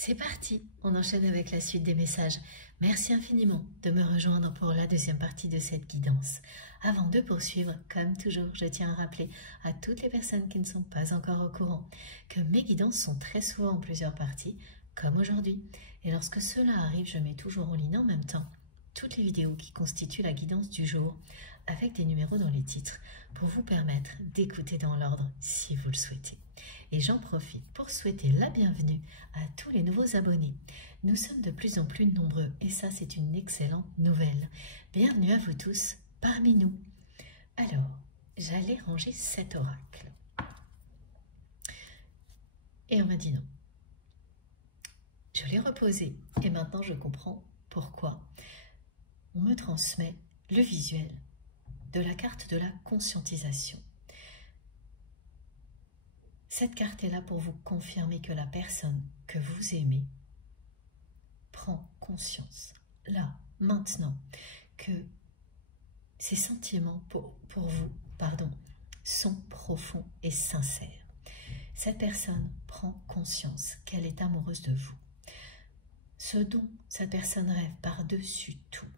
C'est parti, on enchaîne avec la suite des messages. Merci infiniment de me rejoindre pour la deuxième partie de cette guidance. Avant de poursuivre, comme toujours, je tiens à rappeler à toutes les personnes qui ne sont pas encore au courant que mes guidances sont très souvent en plusieurs parties, comme aujourd'hui. Et lorsque cela arrive, je mets toujours en ligne en même temps toutes les vidéos qui constituent la guidance du jour avec des numéros dans les titres pour vous permettre d'écouter dans l'ordre si vous le souhaitez. Et j'en profite pour souhaiter la bienvenue à tous les nouveaux abonnés. Nous sommes de plus en plus nombreux et ça c'est une excellente nouvelle. Bienvenue à vous tous parmi nous. Alors, j'allais ranger cet oracle. Et on m'a dit non. Je l'ai reposé et maintenant je comprends pourquoi. On me transmet le visuel de la carte de la conscientisation. Cette carte est là pour vous confirmer que la personne que vous aimez prend conscience, là, maintenant, que ses sentiments pour vous, sont profonds et sincères. Cette personne prend conscience qu'elle est amoureuse de vous. Ce dont cette personne rêve par-dessus tout,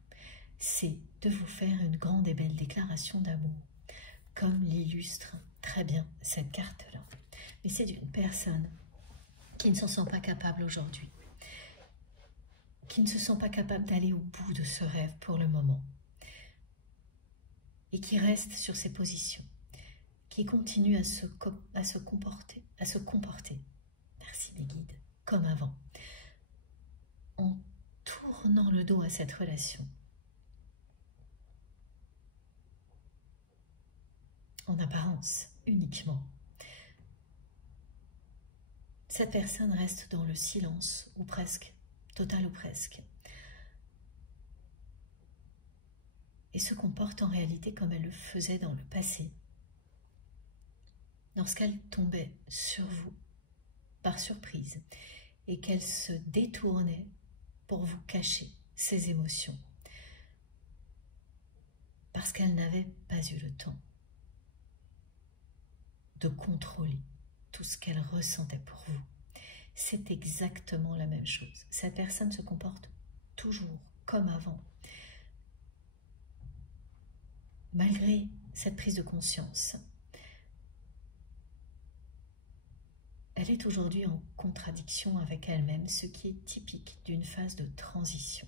c'est de vous faire une grande et belle déclaration d'amour, comme l'illustre très bien cette carte-là. Mais c'est d'une personne qui ne s'en sent pas capable aujourd'hui, qui ne se sent pas capable d'aller au bout de ce rêve pour le moment, et qui reste sur ses positions, qui continue à se comporter, merci mes guides, comme avant, en tournant le dos à cette relation, en apparence uniquement. Cette personne reste dans le silence, ou presque, total ou presque, et se comporte en réalité comme elle le faisait dans le passé, lorsqu'elle tombait sur vous par surprise et qu'elle se détournait pour vous cacher ses émotions, parce qu'elle n'avait pas eu le temps de contrôler tout ce qu'elle ressentait pour vous. C'est exactement la même chose. Cette personne se comporte toujours comme avant. Malgré cette prise de conscience, elle est aujourd'hui en contradiction avec elle-même, ce qui est typique d'une phase de transition.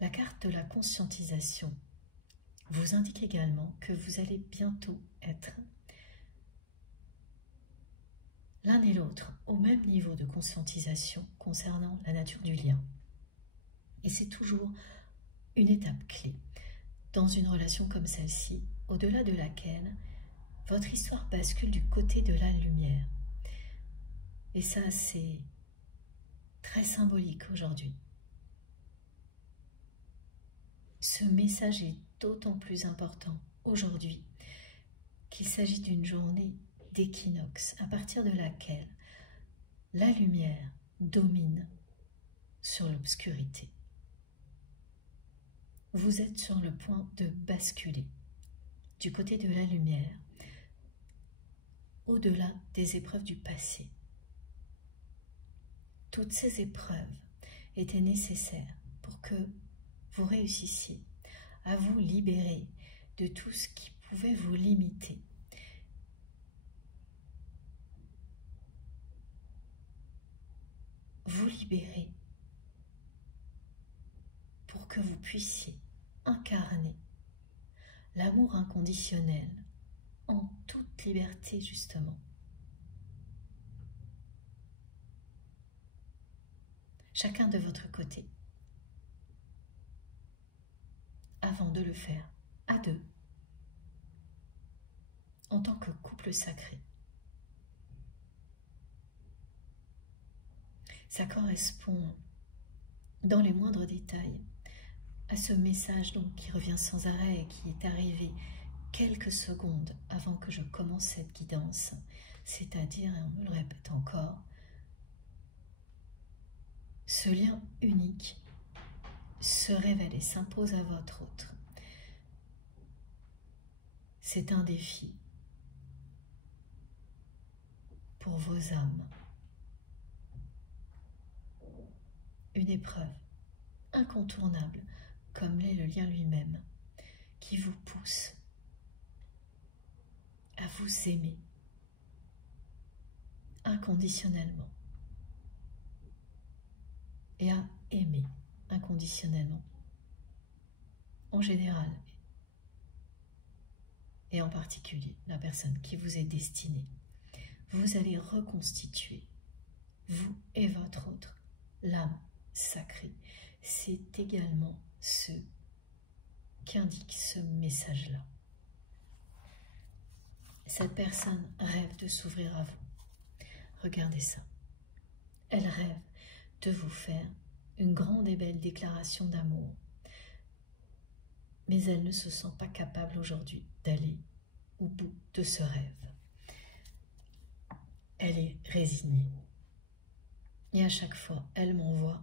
La carte de la conscientisation vous indique également que vous allez bientôt être l'un et l'autre au même niveau de conscientisation concernant la nature du lien. Et c'est toujours une étape clé dans une relation comme celle-ci, au-delà de laquelle votre histoire bascule du côté de la lumière. Et ça, c'est très symbolique aujourd'hui. Ce message est d'autant plus important aujourd'hui qu'il s'agit d'une journée d'équinoxe à partir de laquelle la lumière domine sur l'obscurité. Vous êtes sur le point de basculer du côté de la lumière, au-delà des épreuves du passé. Toutes ces épreuves étaient nécessaires pour que vous réussissiez à vous libérer de tout ce qui pouvait vous limiter. Vous libérer pour que vous puissiez incarner l'amour inconditionnel en toute liberté, justement. Chacun de votre côté, avant de le faire à deux, en tant que couple sacré. Ça correspond dans les moindres détails à ce message donc qui revient sans arrêt et qui est arrivé quelques secondes avant que je commence cette guidance, c'est-à-dire, et on me le répète encore, ce lien unique se révèle et s'impose à votre autre. C'est un défi pour vos âmes. Une épreuve incontournable, comme l'est le lien lui-même, qui vous pousse à vous aimer inconditionnellement et à aimer inconditionnellement, en général et en particulier la personne qui vous est destinée. Vous allez reconstituer, vous et votre autre, l'âme sacrée. C'est également ce qu'indique ce message-là. Cette personne rêve de s'ouvrir à vous. Regardez ça. Elle rêve de vous faire une grande et belle déclaration d'amour. Mais elle ne se sent pas capable aujourd'hui d'aller au bout de ce rêve. Elle est résignée. Et à chaque fois, elle m'envoie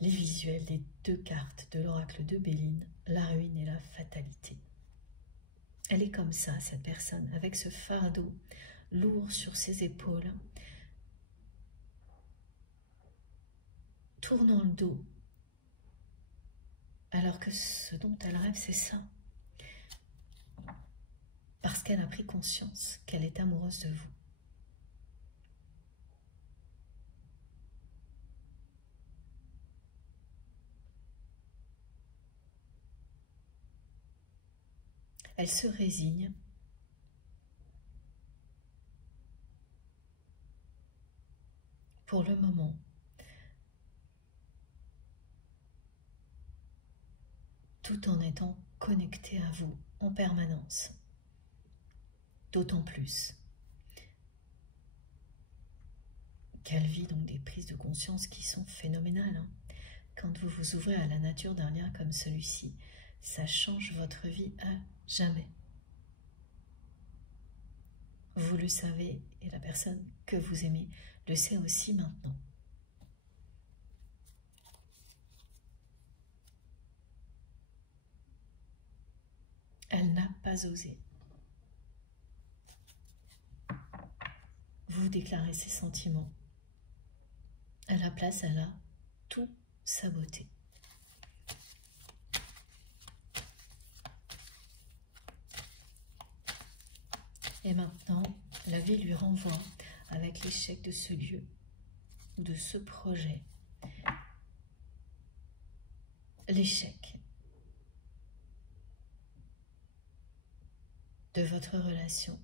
les visuels des 2 cartes de l'oracle de Béline, la ruine et la fatalité. Elle est comme ça, cette personne, avec ce fardeau lourd sur ses épaules, tournant le dos, alors que ce dont elle rêve, c'est ça. Parce qu'elle a pris conscience qu'elle est amoureuse de vous. Elle se résigne pour le moment tout en étant connectée à vous en permanence. D'autant plus qu'elle vit donc des prises de conscience qui sont phénoménales. Quand vous vous ouvrez à la nature d'un lien comme celui-ci, ça change votre vie à jamais. Vous le savez et la personne que vous aimez le sait aussi maintenant. Elle n'a pas osé vous déclarer ses sentiments. À la place, elle a tout saboté. Et maintenant, la vie lui renvoie avec l'échec de ce lieu ou de ce projet. L'échec de votre relation,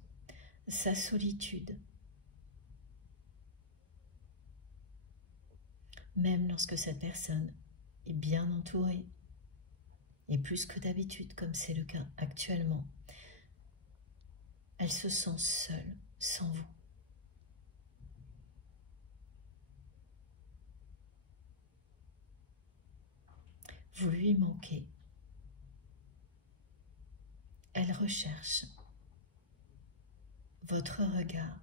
sa solitude, même lorsque cette personne est bien entourée, et plus que d'habitude, comme c'est le cas actuellement, elle se sent seule sans vous. Vous lui manquez. Elle recherche votre regard.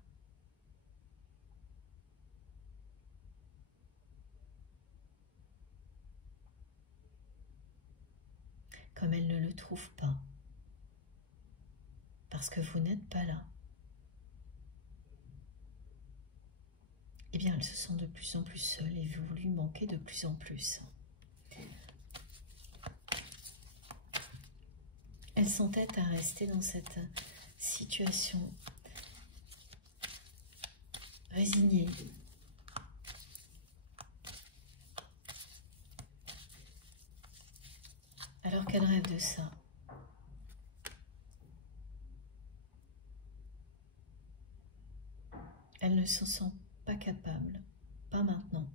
Comme elle ne le trouve pas, parce que vous n'êtes pas là, eh bien elle se sent de plus en plus seule et vous lui manquez de plus en plus. Elle s'entête à rester dans cette situation résignée, alors qu'elle rêve de ça. Elle ne s'en sent pas capable, pas maintenant.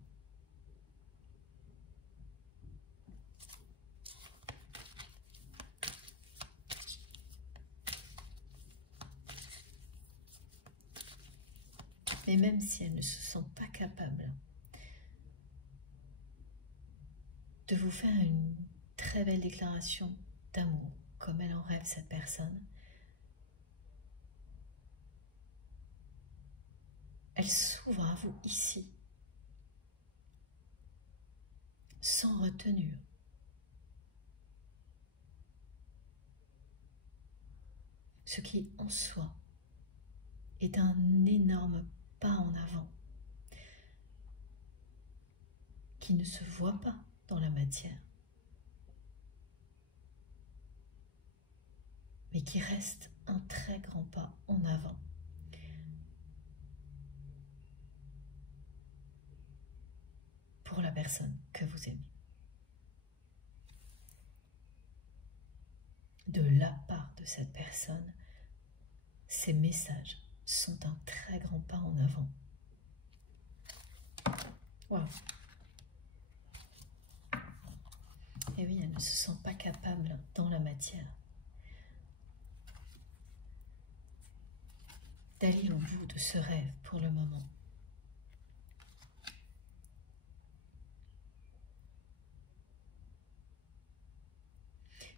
Mais même si elle ne se sent pas capable de vous faire une très belle déclaration d'amour, comme elle en rêve cette personne, elle s'ouvre à vous ici, sans retenue. Ce qui, en soi, est un énorme pas en avant qui ne se voit pas dans la matière, mais qui reste un très grand pas en avant. Pour la personne que vous aimez. De la part de cette personne, ces messages sont un très grand pas en avant. Waouh! Et oui, elle ne se sent pas capable dans la matière d'aller au bout de ce rêve pour le moment.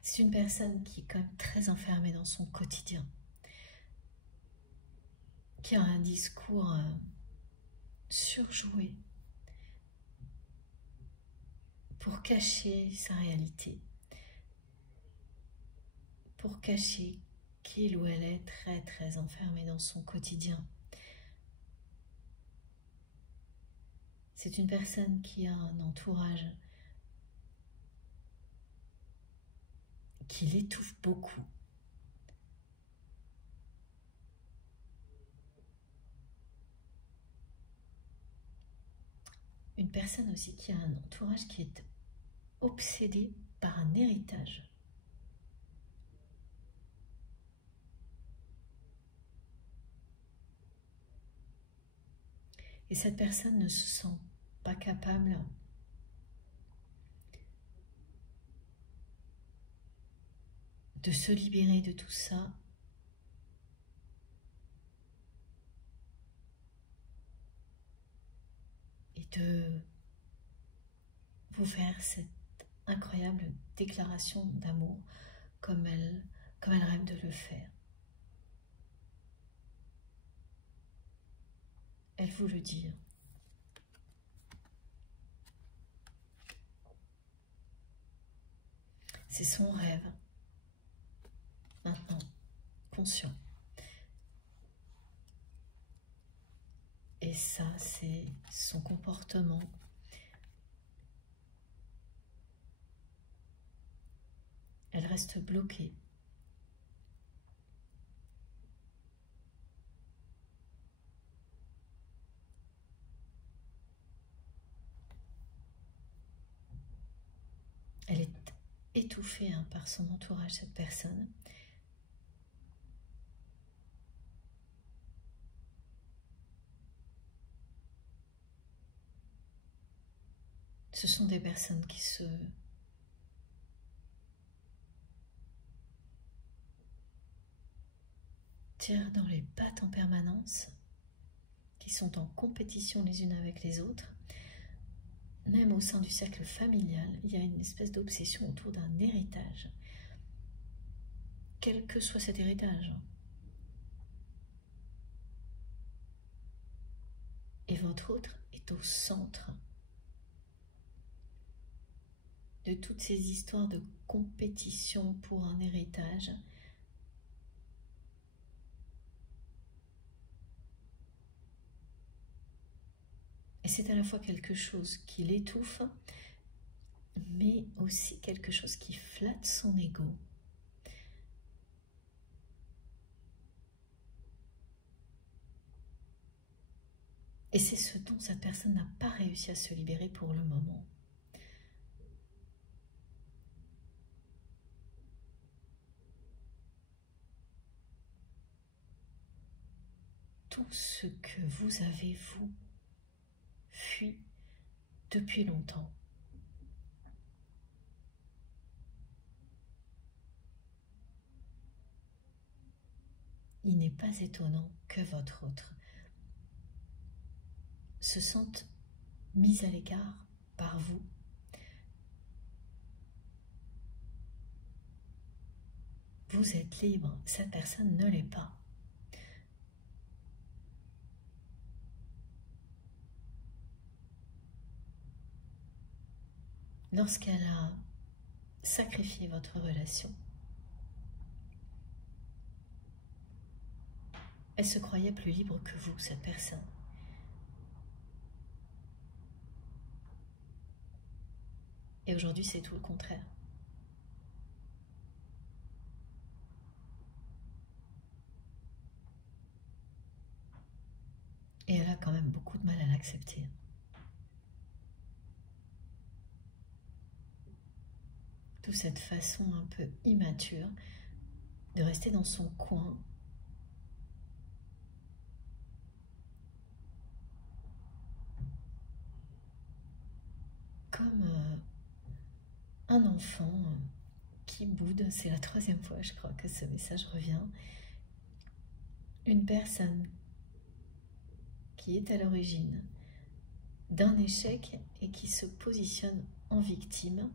C'est une personne qui est quand même très enfermée dans son quotidien, qui a un discours surjoué pour cacher sa réalité, pour cacher qu'il ou elle est très très enfermé dans son quotidien. C'est une personne qui a un entourage qui l'étouffe beaucoup. Une personne aussi qui a un entourage qui est obsédé par un héritage. Et cette personne ne se sent pas capable de se libérer de tout ça et de vous faire cette incroyable déclaration d'amour comme elle rêve de le faire. Elle vous le dit. C'est son rêve, maintenant, conscient. Et ça, c'est son comportement. Elle reste bloquée. Elle est étouffée par son entourage, cette personne. Ce sont des personnes qui se tirent dans les pattes en permanence, qui sont en compétition les unes avec les autres. Même au sein du cercle familial, il y a une espèce d'obsession autour d'un héritage, quel que soit cet héritage. Et votre autre est au centre de toutes ces histoires de compétition pour un héritage. Et c'est à la fois quelque chose qui l'étouffe, mais aussi quelque chose qui flatte son ego. Et c'est ce dont cette personne n'a pas réussi à se libérer pour le moment. Tout ce que vous avez, vous, fui depuis longtemps. Il n'est pas étonnant que votre autre se sente mise à l'écart par vous. Vous êtes libre, cette personne ne l'est pas. Lorsqu'elle a sacrifié votre relation, Elle se croyait plus libre que vous, cette personne. Et aujourd'hui, c'est tout le contraire. Et elle a quand même beaucoup de mal à l'accepter. D'où cette façon un peu immature de rester dans son coin. Comme un enfant qui boude. C'est la 3e fois, je crois, que ce message revient. Une personne qui est à l'origine d'un échec et qui se positionne en victime.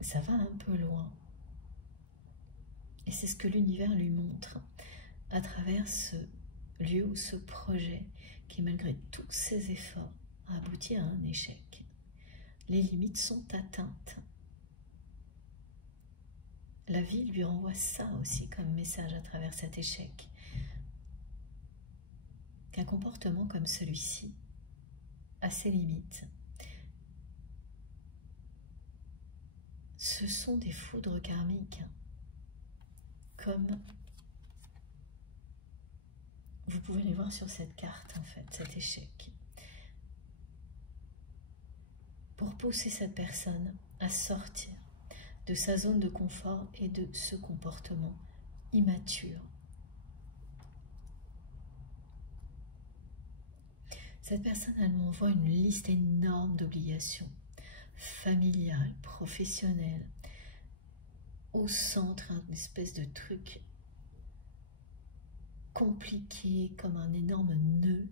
Ça va un peu loin. Et c'est ce que l'univers lui montre à travers ce lieu ou ce projet qui, malgré tous ses efforts, a abouti à un échec. Les limites sont atteintes. La vie lui renvoie ça aussi comme message à travers cet échec. Qu'un comportement comme celui-ci a ses limites. Ce sont des foudres karmiques, comme vous pouvez les voir sur cette carte, en fait, cet échec. Pour pousser cette personne à sortir de sa zone de confort et de ce comportement immature. Cette personne, elle m'envoie une liste énorme d'obligations familiales, professionnelles, au centre, une espèce de truc compliqué comme un énorme nœud,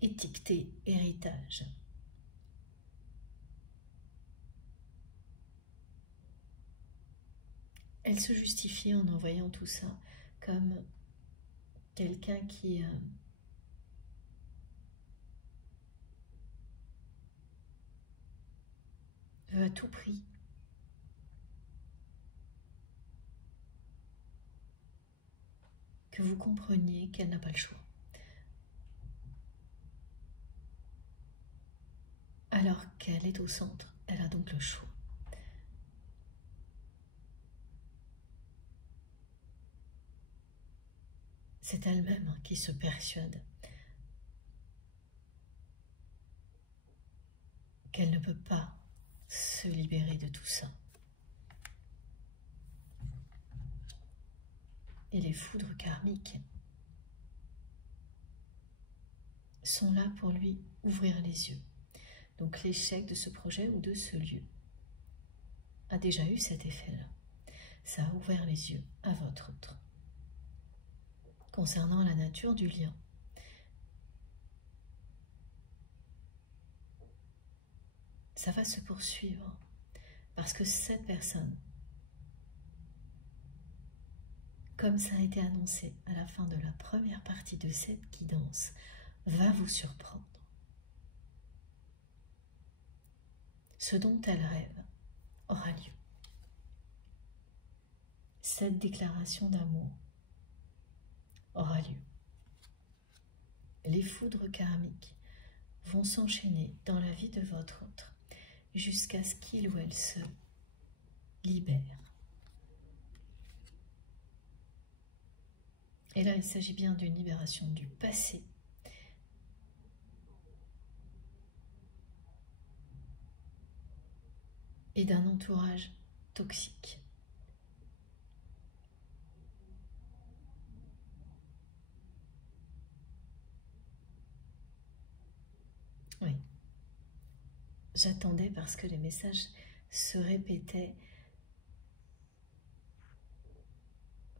étiqueté héritage. Elle se justifie en envoyant tout ça comme quelqu'un qui veut à tout prix que vous compreniez qu'elle n'a pas le choix. Alors qu'elle est au centre, elle a donc le choix. C'est elle-même qui se persuade qu'elle ne peut pas se libérer de tout ça. Et les foudres karmiques sont là pour lui ouvrir les yeux. Donc l'échec de ce projet ou de ce lieu a déjà eu cet effet-là. Ça a ouvert les yeux à votre autre. Concernant la nature du lien, ça va se poursuivre parce que cette personne, comme ça a été annoncé à la fin de la première partie de cette guidance, va vous surprendre. Ce dont elle rêve aura lieu. Cette déclaration d'amour aura lieu. Les foudres karmiques vont s'enchaîner dans la vie de votre autre jusqu'à ce qu'il ou elle se libère. Et là, il s'agit bien d'une libération du passé. Et d'un entourage toxique. Oui. J'attendais parce que les messages se répétaient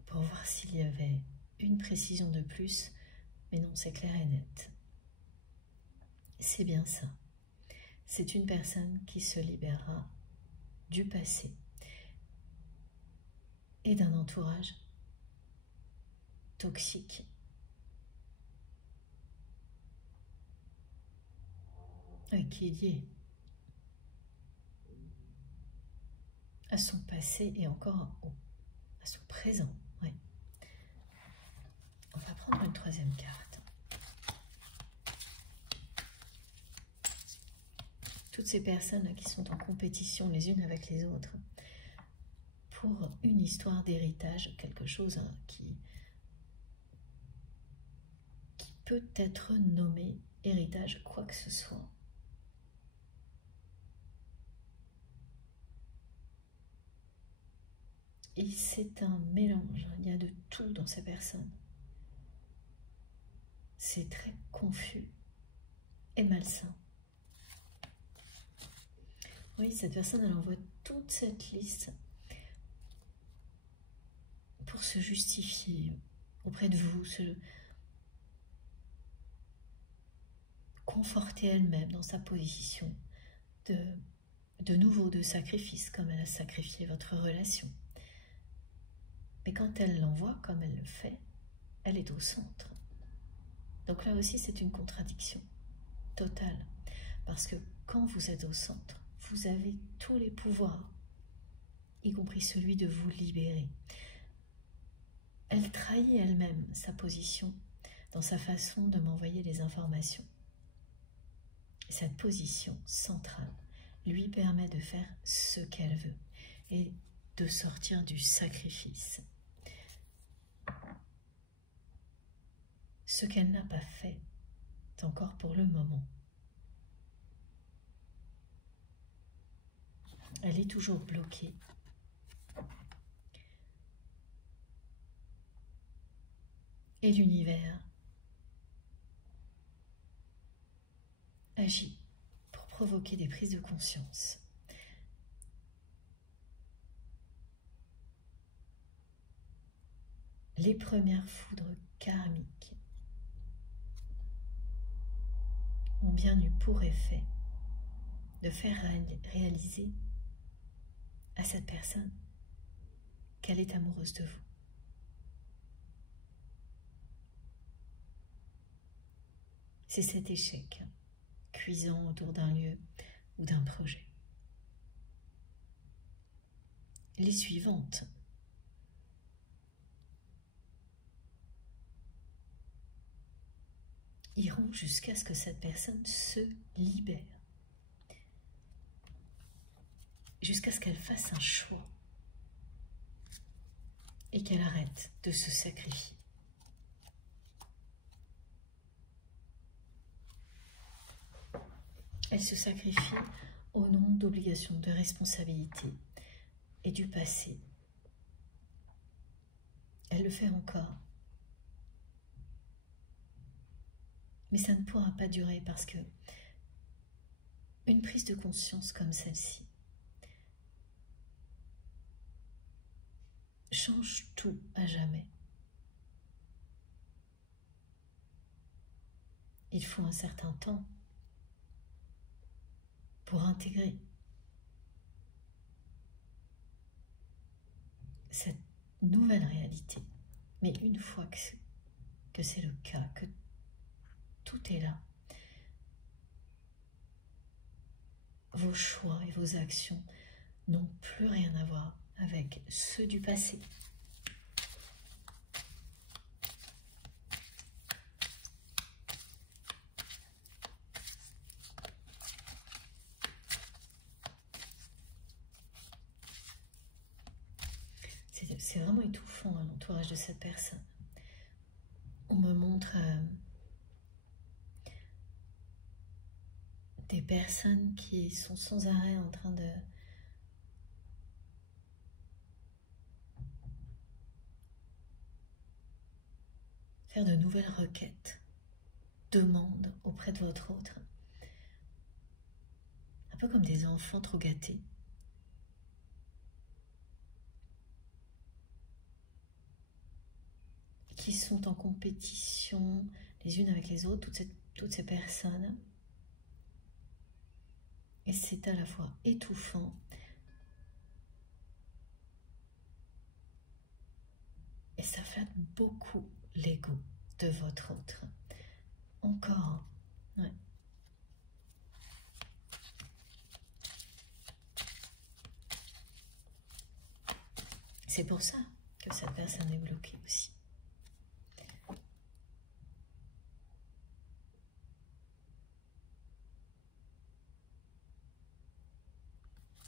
pour voir s'il y avait une précision de plus, mais non, c'est clair et net. C'est bien ça. C'est une personne qui se libérera du passé et d'un entourage toxique. Qui est lié à son passé et encore L'instant présent, oui. On va prendre une troisième carte. Toutes ces personnes qui sont en compétition les unes avec les autres pour une histoire d'héritage, quelque chose qui peut être nommé héritage, quoi que ce soit. Et c'est un mélange, il y a de tout dans ces personnes. C'est très confus et malsain. Oui, cette personne, elle envoie toute cette liste pour se justifier auprès de vous, se conforter elle-même dans sa position de nouveau de sacrifice, comme elle a sacrifié votre relation. Mais quand elle l'envoie, comme elle le fait, elle est au centre. Donc là aussi, c'est une contradiction totale. Parce que quand vous êtes au centre, vous avez tous les pouvoirs, y compris celui de vous libérer. Elle trahit elle-même sa position dans sa façon de m'envoyer les informations. Cette position centrale lui permet de faire ce qu'elle veut et de sortir du sacrifice. Ce qu'elle n'a pas fait encore pour le moment. Elle est toujours bloquée. Et l'univers agit pour provoquer des prises de conscience. Les premières foudres karmiques ont bien eu pour effet de faire réaliser à cette personne qu'elle est amoureuse de vous. C'est cet échec cuisant autour d'un lieu ou d'un projet. Les suivantes iront jusqu'à ce que cette personne se libère, jusqu'à ce qu'elle fasse un choix et qu'elle arrête de se sacrifier. Elle se sacrifie au nom d'obligations, de responsabilités et du passé. Elle le fait encore. Mais ça ne pourra pas durer parce que une prise de conscience comme celle-ci change tout à jamais. Il faut un certain temps pour intégrer cette nouvelle réalité. Mais une fois que c'est le cas, que tout est là, vos choix et vos actions n'ont plus rien à voir avec ceux du passé. C'est vraiment étouffant à l'entourage de cette personne. On me montre des personnes qui sont sans arrêt en train de faire de nouvelles requêtes, demandes auprès de votre autre. Un peu comme des enfants trop gâtés. Qui sont en compétition les unes avec les autres, toutes ces personnes. Et c'est à la fois étouffant et ça flatte beaucoup l'ego de votre autre. Encore, ouais. C'est pour ça que cette personne est bloquée aussi.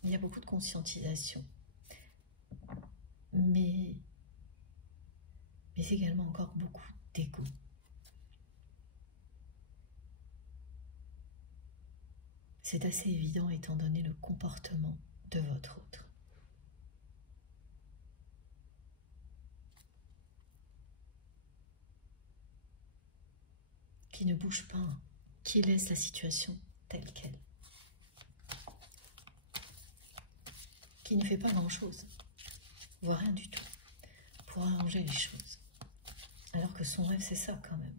Il y a beaucoup de conscientisation, mais également encore beaucoup d'ego. C'est assez évident étant donné le comportement de votre autre. Qui ne bouge pas, qui laisse la situation telle qu'elle. Qui ne fait pas grand-chose, voire rien du tout, pour arranger les choses. Alors que son rêve, c'est ça quand même.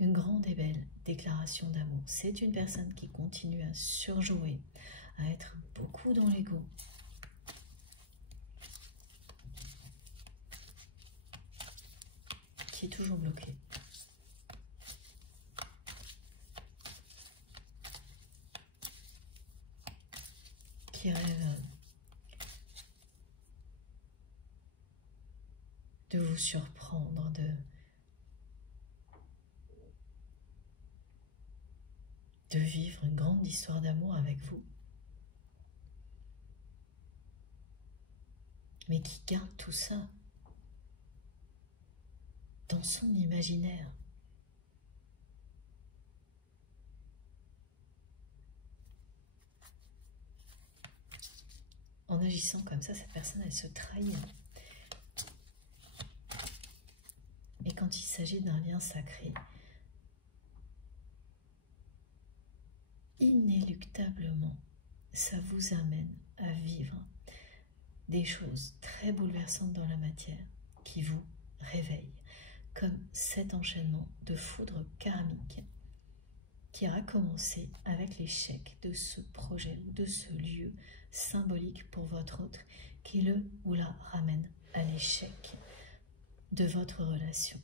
Une grande et belle déclaration d'amour. C'est une personne qui continue à surjouer, à être beaucoup dans l'ego. Qui est toujours bloquée. Qui rêve de vous surprendre, de vivre une grande histoire d'amour avec vous, mais qui garde tout ça dans son imaginaire. En agissant comme ça, cette personne, elle se trahit. Et quand il s'agit d'un lien sacré, inéluctablement, ça vous amène à vivre des choses très bouleversantes dans la matière qui vous réveillent, comme cet enchaînement de foudre karmique qui a commencé avec l'échec de ce projet, de ce lieu symbolique pour votre autre, qui le ou la ramène à l'échec de votre relation.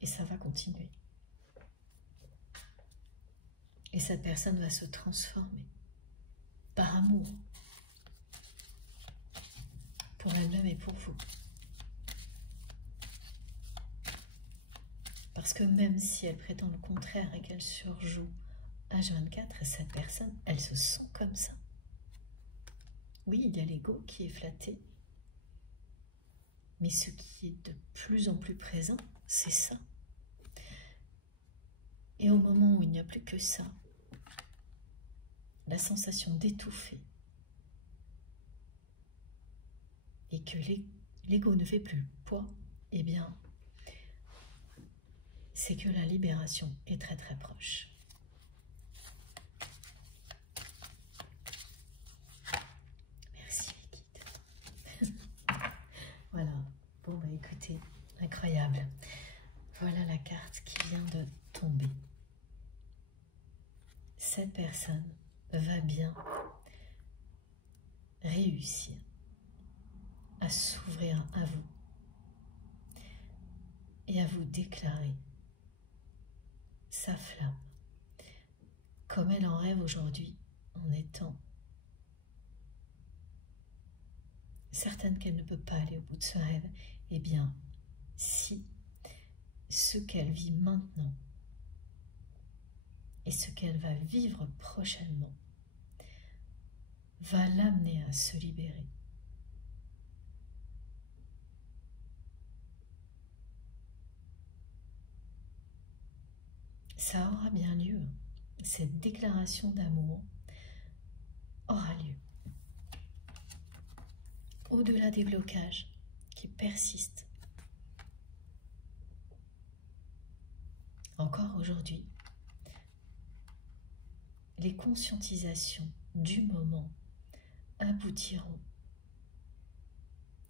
Et ça va continuer. Et cette personne va se transformer par amour pour elle-même et pour vous. Parce que même si elle prétend le contraire et qu'elle surjoue H24, cette personne, elle se sent comme ça. Oui, il y a l'ego qui est flatté, mais ce qui est de plus en plus présent, c'est ça. Et au moment où il n'y a plus que ça, la sensation d'étouffer, et que l'ego ne fait plus poids, eh bien, c'est que la libération est très très proche. Merci les guides. Voilà, bon bah écoutez, incroyable. Voilà la carte qui vient de tomber. Cette personne va bien réussir à s'ouvrir à vous et à vous déclarer sa flamme, comme elle en rêve aujourd'hui, en étant certaine qu'elle ne peut pas aller au bout de ce rêve. Eh bien, si ce qu'elle vit maintenant et ce qu'elle va vivre prochainement va l'amener à se libérer, ça aura bien lieu. Cette déclaration d'amour aura lieu. Au-delà des blocages qui persistent, encore aujourd'hui, les conscientisations du moment aboutiront,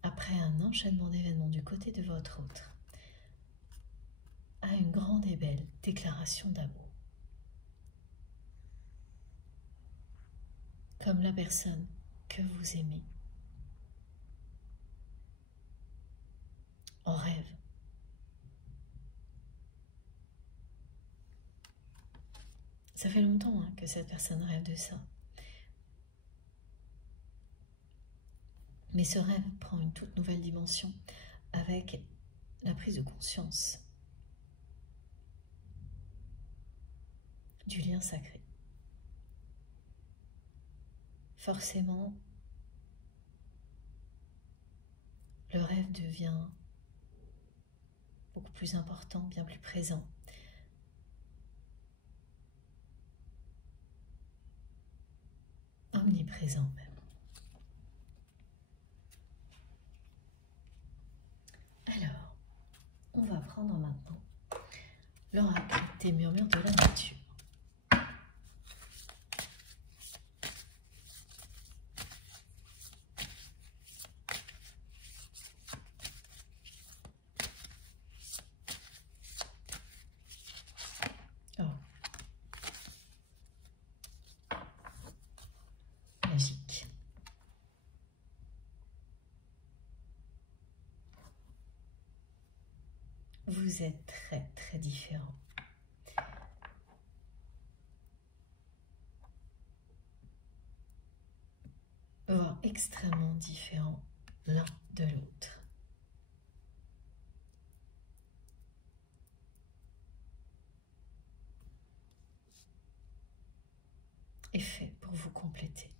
après un enchaînement d'événements du côté de votre autre, à une grande et belle déclaration d'amour. Comme la personne que vous aimez en rêve. Ça fait longtemps que cette personne rêve de ça. Mais ce rêve prend une toute nouvelle dimension avec la prise de conscience du lien sacré. Forcément, le rêve devient beaucoup plus important, bien plus présent. Omniprésent même. Alors, on va prendre maintenant l'oracle des murmures de la nature. Oh. Magique. Vous êtes très très différents. Voire extrêmement différents l'un de l'autre. Et fait pour vous compléter.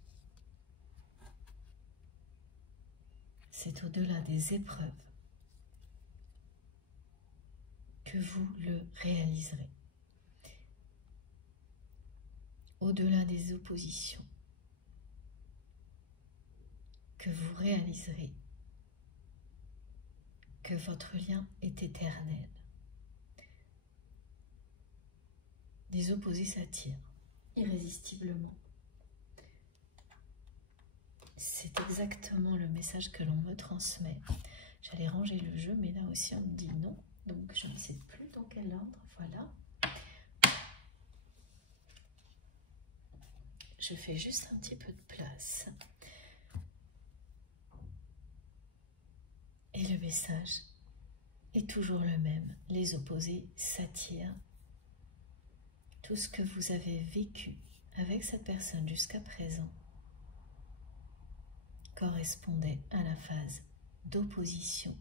C'est au-delà des épreuves que vous le réaliserez. Au-delà des oppositions que vous réaliserez que votre lien est éternel. Les opposés s'attirent irrésistiblement. C'est exactement le message que l'on me transmet. J'allais ranger le jeu, mais là aussi on me dit non. Donc je ne sais plus dans quel ordre. Voilà. Je fais juste un petit peu de place. Et le message est toujours le même. Les opposés s'attirent. Tout ce que vous avez vécu avec cette personne jusqu'à présent correspondait à la phase d'opposition,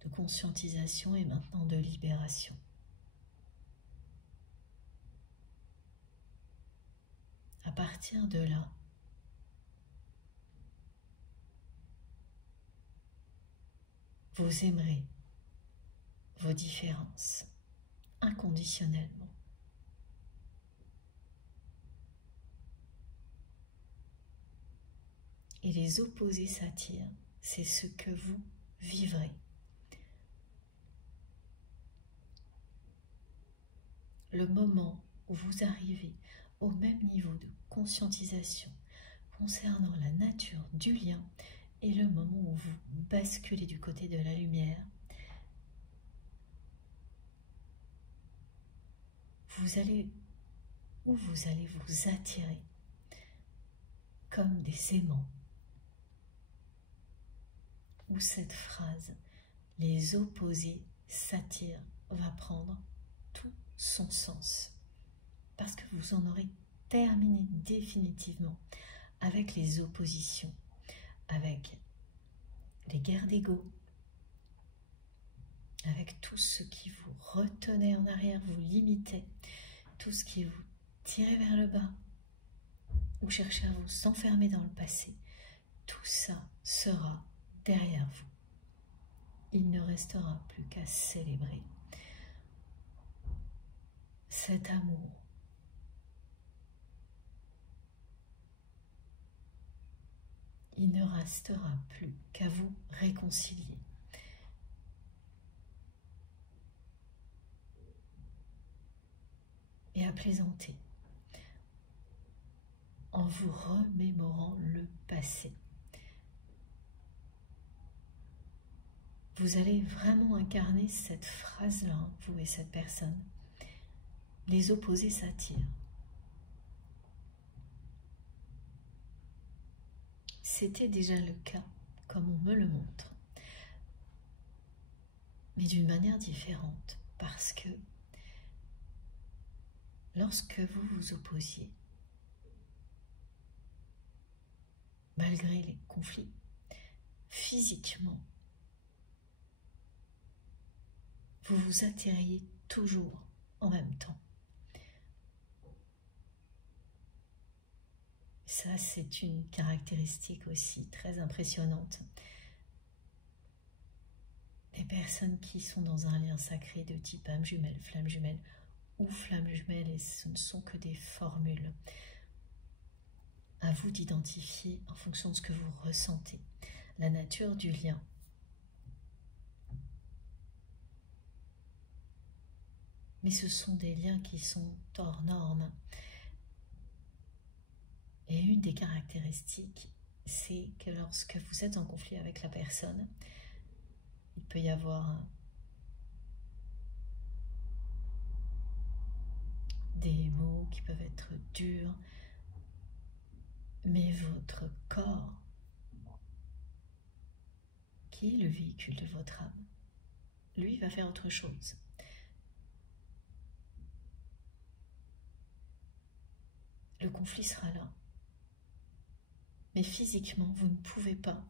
de conscientisation et maintenant de libération. À partir de là, vous aimerez vos différences inconditionnellement. Et les opposés s'attirent, c'est ce que vous vivrez. Le moment où vous arrivez au même niveau de conscientisation concernant la nature du lien est le moment où vous basculez du côté de la lumière. Vous allez vous attirer comme des aimants. Où cette phrase, les opposés s'attirent, va prendre tout son sens. Parce que vous en aurez terminé définitivement avec les oppositions, avec les guerres d'ego, avec tout ce qui vous retenait en arrière, vous limitait, tout ce qui vous tirait vers le bas, ou cherchez à vous enfermer dans le passé. Tout ça sera derrière vous. Il ne restera plus qu'à célébrer cet amour. Il ne restera plus qu'à vous réconcilier. Et à plaisanter en vous remémorant le passé. Vous allez vraiment incarner cette phrase-là, vous et cette personne. Les opposés s'attirent. C'était déjà le cas, comme on me le montre, mais d'une manière différente, parce que lorsque vous vous opposiez, malgré les conflits, physiquement, vous vous attiriez toujours en même temps. Ça, c'est une caractéristique aussi très impressionnante. Les personnes qui sont dans un lien sacré de type âme jumelle, flamme jumelle ou flamme jumelle, et ce ne sont que des formules, à vous d'identifier en fonction de ce que vous ressentez, la nature du lien. Mais ce sont des liens qui sont hors normes. Et une des caractéristiques, c'est que lorsque vous êtes en conflit avec la personne, il peut y avoir des mots qui peuvent être durs, mais votre corps, qui est le véhicule de votre âme, lui va faire autre chose. Le conflit sera là, mais physiquement, vous ne pouvez pas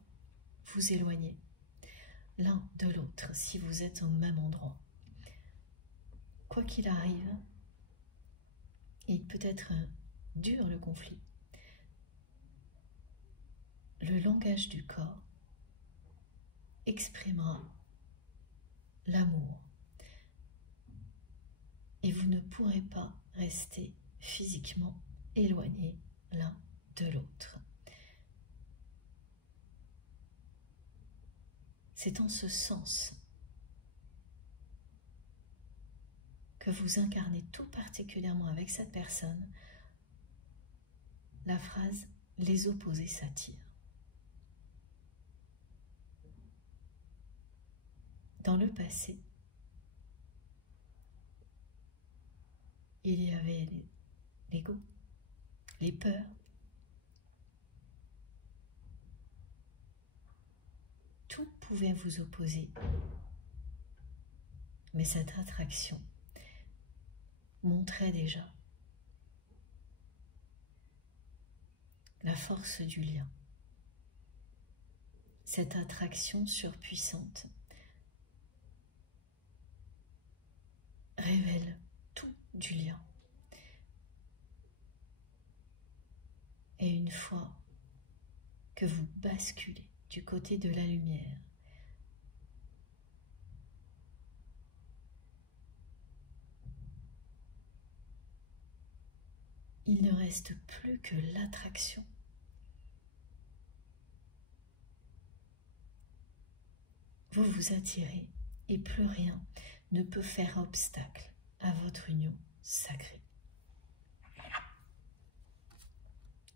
vous éloigner l'un de l'autre si vous êtes au même endroit. Quoi qu'il arrive, il peut être dur le conflit. Le langage du corps exprimera l'amour et vous ne pourrez pas rester physiquement éloignés l'un de l'autre. C'est en ce sens que vous incarnez tout particulièrement avec cette personne la phrase « les opposés s'attirent ». Dans le passé, il y avait l'ego, les peurs, tout pouvait vous opposer, mais cette attraction montrait déjà la force du lien. Cette attraction surpuissante révèle tout du lien. Et une fois que vous basculez du côté de la lumière, il ne reste plus que l'attraction. Vous vous attirez et plus rien ne peut faire obstacle à votre union sacrée.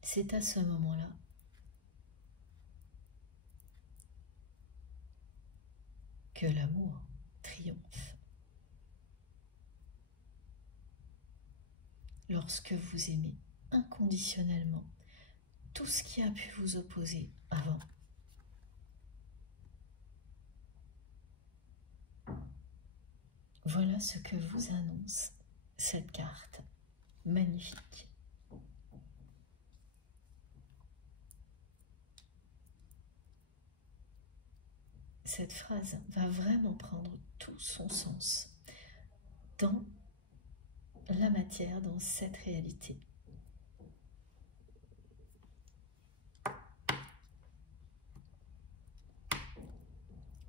C'est à ce moment-là que l'amour triomphe. Lorsque vous aimez inconditionnellement tout ce qui a pu vous opposer avant. Voilà ce que vous annonce cette carte magnifique. Cette phrase va vraiment prendre tout son sens dans la matière, dans cette réalité.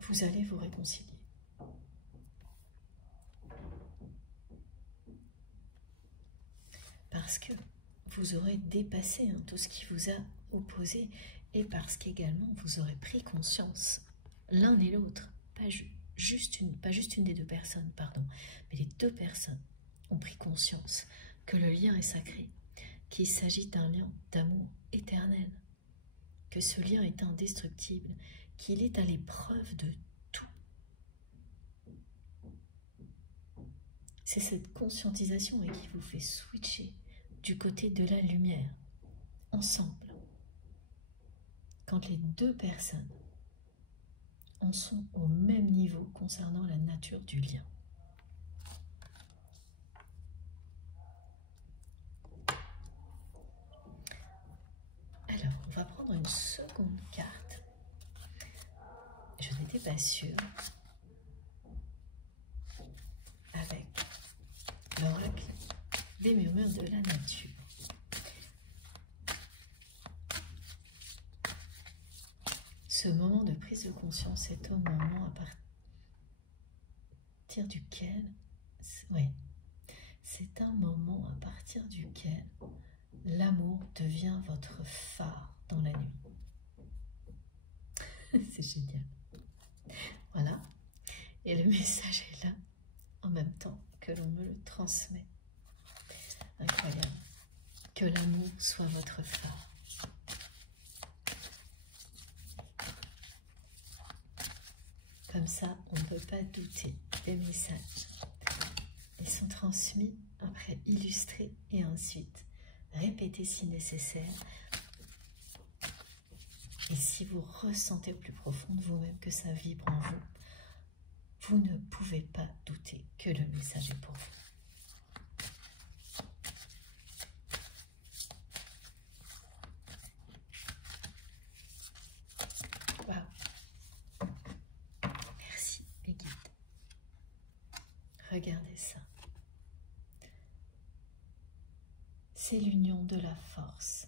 Vous allez vous réconcilier. Parce que vous aurez dépassé tout ce qui vous a opposé et parce qu'également vous aurez pris conscience, l'un et l'autre, pas juste une des deux personnes, pardon, mais les deux personnes ont pris conscience que le lien est sacré, qu'il s'agit d'un lien d'amour éternel, que ce lien est indestructible, qu'il est à l'épreuve de tout. C'est cette conscientisation qui vous fait switcher du côté de la lumière, ensemble. Quand les deux personnes en sont au même niveau concernant la nature du lien. une seconde carte. Je n'étais pas sûre. Avec l'oracle des murmures de la nature. Ce moment de prise de conscience est au moment à partir duquel, oui, c'est un moment à partir duquel l'amour devient votre phare dans la nuit. C'est génial. Voilà. Et le message est là en même temps que l'on me le transmet. Incroyable. Que l'amour soit votre phare. Comme ça, on ne peut pas douter des messages. Ils sont transmis, après illustrés et ensuite répétés si nécessaire. Et si vous ressentez au plus profond de vous-même que ça vibre en vous, vous ne pouvez pas douter que le message est pour vous. Waouh. Merci les guides. Regardez ça. C'est l'union de la force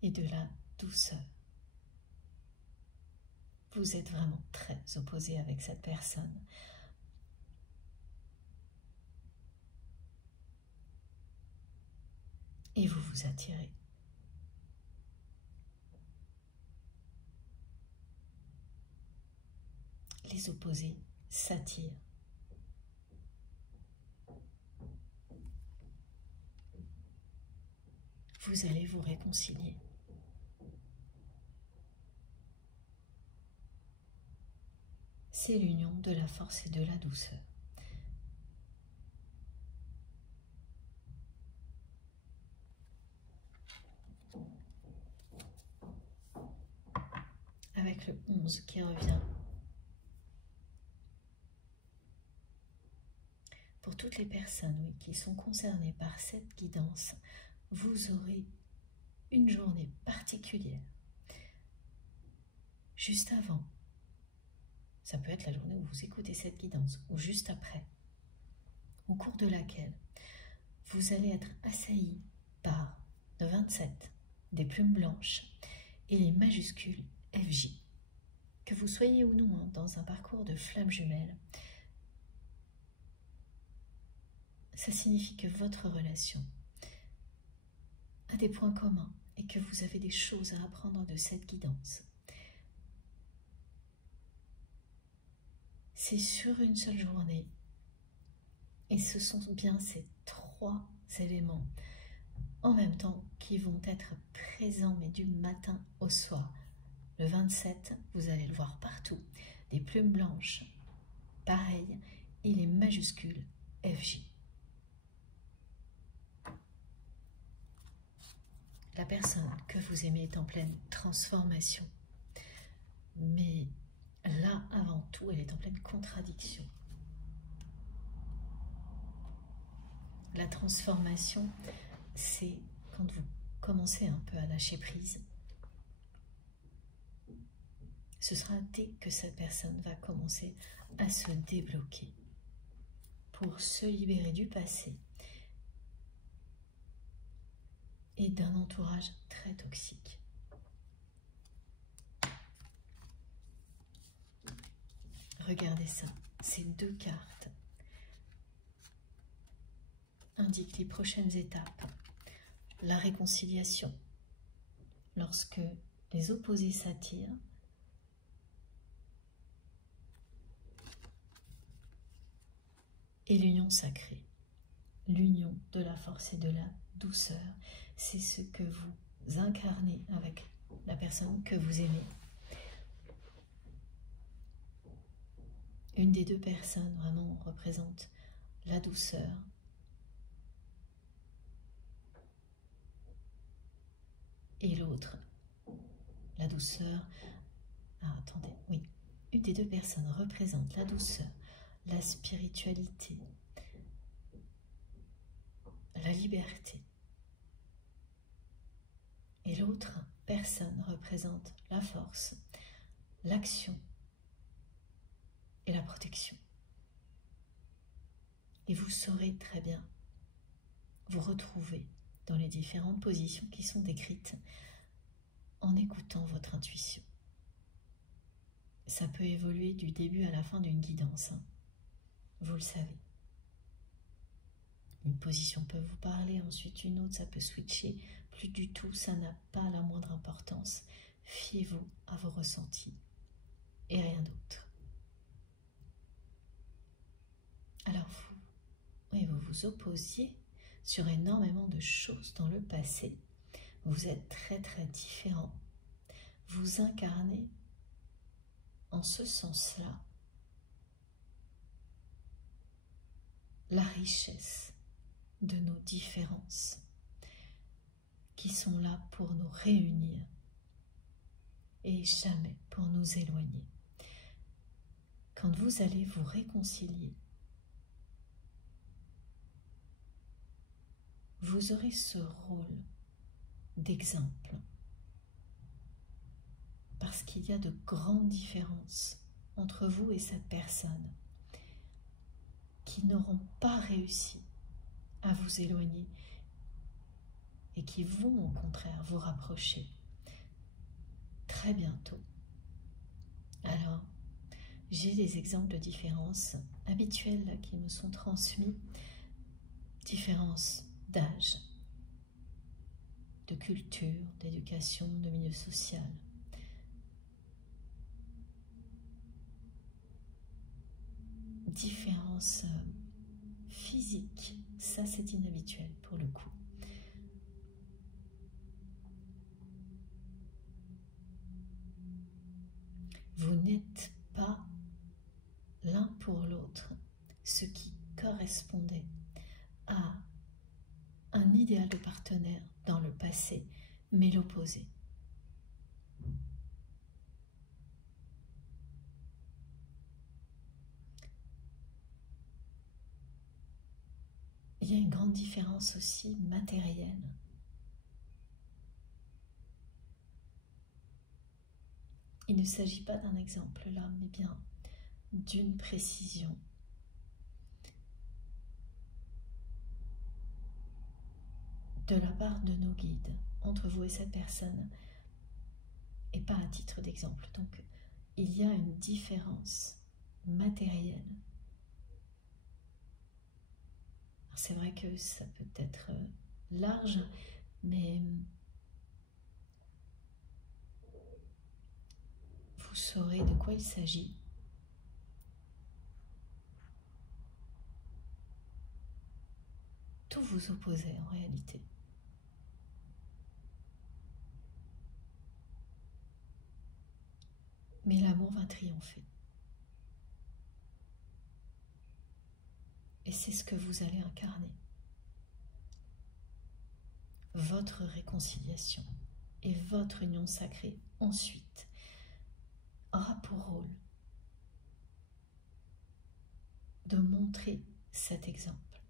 et de la douceur. Vous êtes vraiment très opposé avec cette personne. Et vous vous attirez. Les opposés s'attirent. Vous allez vous réconcilier. C'est l'union de la force et de la douceur. Avec le 11 qui revient. Pour toutes les personnes, oui, qui sont concernées par cette guidance, vous aurez une journée particulière. Juste avant, ça peut être la journée où vous écoutez cette guidance, ou juste après, au cours de laquelle vous allez être assailli par le 27, des plumes blanches et les majuscules FJ. Que vous soyez ou non dans un parcours de flammes jumelles, ça signifie que votre relation a des points communs et que vous avez des choses à apprendre de cette guidance. C'est sur une seule journée et ce sont bien ces 3 éléments en même temps qui vont être présents mais du matin au soir. Le 27, vous allez le voir partout, des plumes blanches, pareil, et les majuscules FJ. La personne que vous aimez est en pleine transformation. Mais là, avant tout, elle est en pleine contradiction. La transformation, c'est quand vous commencez un peu à lâcher prise. Ce sera dès que cette personne va commencer à se débloquer pour se libérer du passé et d'un entourage très toxique. Regardez ça, ces 2 cartes indiquent les prochaines étapes. La réconciliation, lorsque les opposés s'attirent, et l'union sacrée, l'union de la force et de la douceur, c'est ce que vous incarnez avec la personne que vous aimez. Une des 2 personnes vraiment représente la douceur et l'autre, la douceur. Ah, attendez, oui. Une des 2 personnes représente la douceur, la spiritualité, la liberté. Et l'autre personne représente la force, l'action et la protection. Et vous saurez très bien vous retrouver dans les différentes positions qui sont décrites en écoutant votre intuition. Ça peut évoluer du début à la fin d'une guidance, hein. Vous le savez. Une position peut vous parler, ensuite une autre, ça peut switcher. Plus du tout, ça n'a pas la moindre importance. Fiez-vous à vos ressentis et rien d'autre. Alors vous vous opposiez sur énormément de choses dans le passé. Vous êtes très très différents. Vous incarnez en ce sens-là la richesse de nos différences qui sont là pour nous réunir et jamais pour nous éloigner. Quand vous allez vous réconcilier, vous aurez ce rôle d'exemple parce qu'il y a de grandes différences entre vous et cette personne qui n'auront pas réussi à vous éloigner et qui vont au contraire vous rapprocher très bientôt. Alors, j'ai des exemples de différences habituelles qui me sont transmis, différences d'âge, de culture, d'éducation, de milieu social. Différences physiques, ça c'est inhabituel pour le coup. Vous n'êtes pas l'un pour l'autre ce qui correspondait à un idéal de partenaire dans le passé, mais l'opposé. Il y a une grande différence aussi matérielle. Il ne s'agit pas d'un exemple là, mais bien d'une précision. De la part de nos guides, entre vous et cette personne, et pas à titre d'exemple. Donc, il y a une différence matérielle. C'est vrai que ça peut être large, mais vous saurez de quoi il s'agit. Tout vous opposait en réalité. Mais l'amour va triompher. Et c'est ce que vous allez incarner. Votre réconciliation et votre union sacrée ensuite aura pour rôle de montrer cet exemple,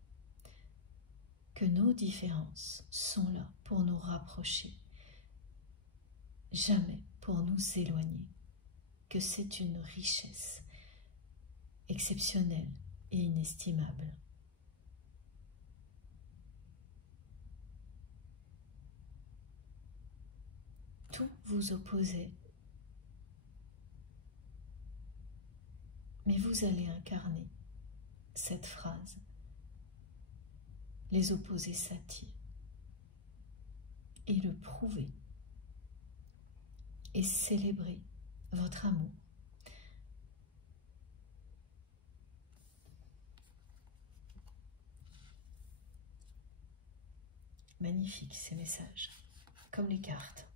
que nos différences sont là pour nous rapprocher, jamais pour nous éloigner, que c'est une richesse exceptionnelle et inestimable. Tout vous opposait, mais vous allez incarner cette phrase. Les opposés s'attirent et le prouver et célébrer votre amour. Magnifiques ces messages, comme les cartes.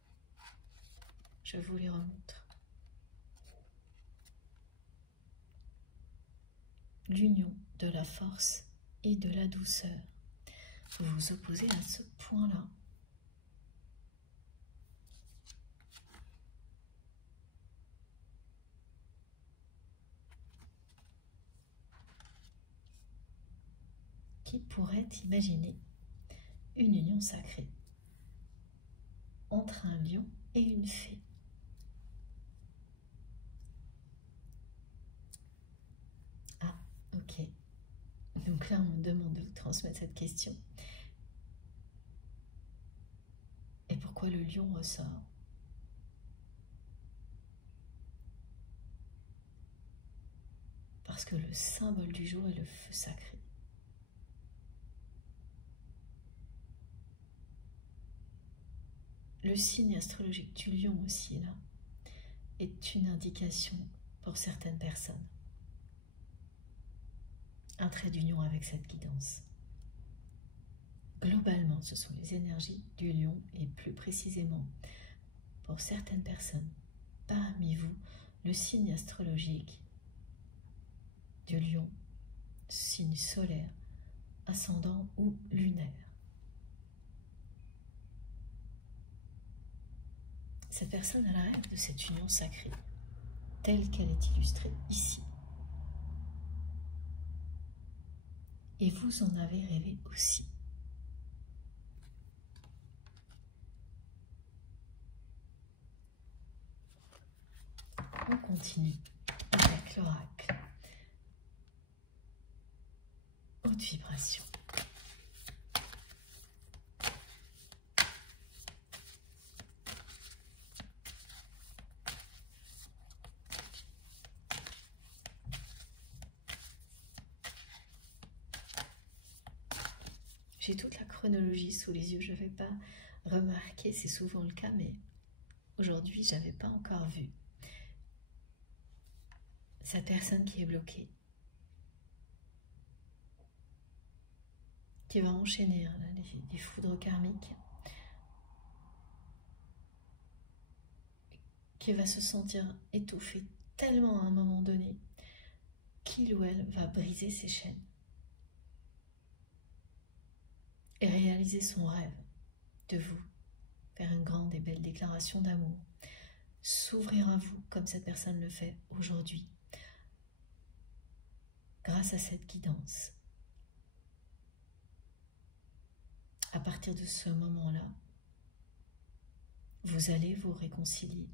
Je vous les remontre. L'union de la force et de la douceur. Vous vous opposez à ce point-là. Qui pourrait imaginer une union sacrée entre un lion et une fée. Ah, ok. Donc là, on me demande de vous transmettre cette question. Et pourquoi le lion ressort? Parce que le symbole du jour est le feu sacré. Le signe astrologique du lion aussi, là, est une indication pour certaines personnes. Un trait d'union avec cette guidance. Globalement, ce sont les énergies du lion et plus précisément, pour certaines personnes, parmi vous, le signe astrologique du lion, signe solaire, ascendant ou lunaire. Cette personne a la rêve de cette union sacrée, telle qu'elle est illustrée ici. Et vous en avez rêvé aussi. On continue avec l'oracle. Haute vibration. J'ai toute la chronologie sous les yeux, je n'avais pas remarqué, c'est souvent le cas, mais aujourd'hui, je n'avais pas encore vu cette personne qui est bloquée, qui va enchaîner là, les foudres karmiques, qui va se sentir étouffée tellement à un moment donné qu'il ou elle va briser ses chaînes et réaliser son rêve de vous, faire une grande et belle déclaration d'amour, s'ouvrir à vous comme cette personne le fait aujourd'hui, grâce à cette guidance. À partir de ce moment-là, vous allez vous réconcilier.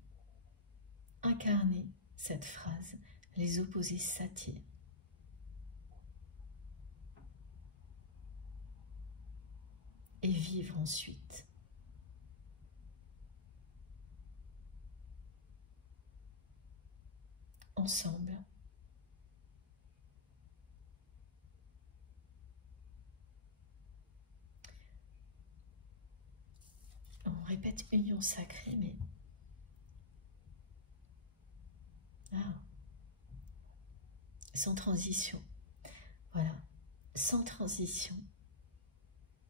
Incarner cette phrase, les opposés s'attirent. Et vivre ensuite. Ensemble. On répète union sacrée, mais... sans transition. Voilà, sans transition,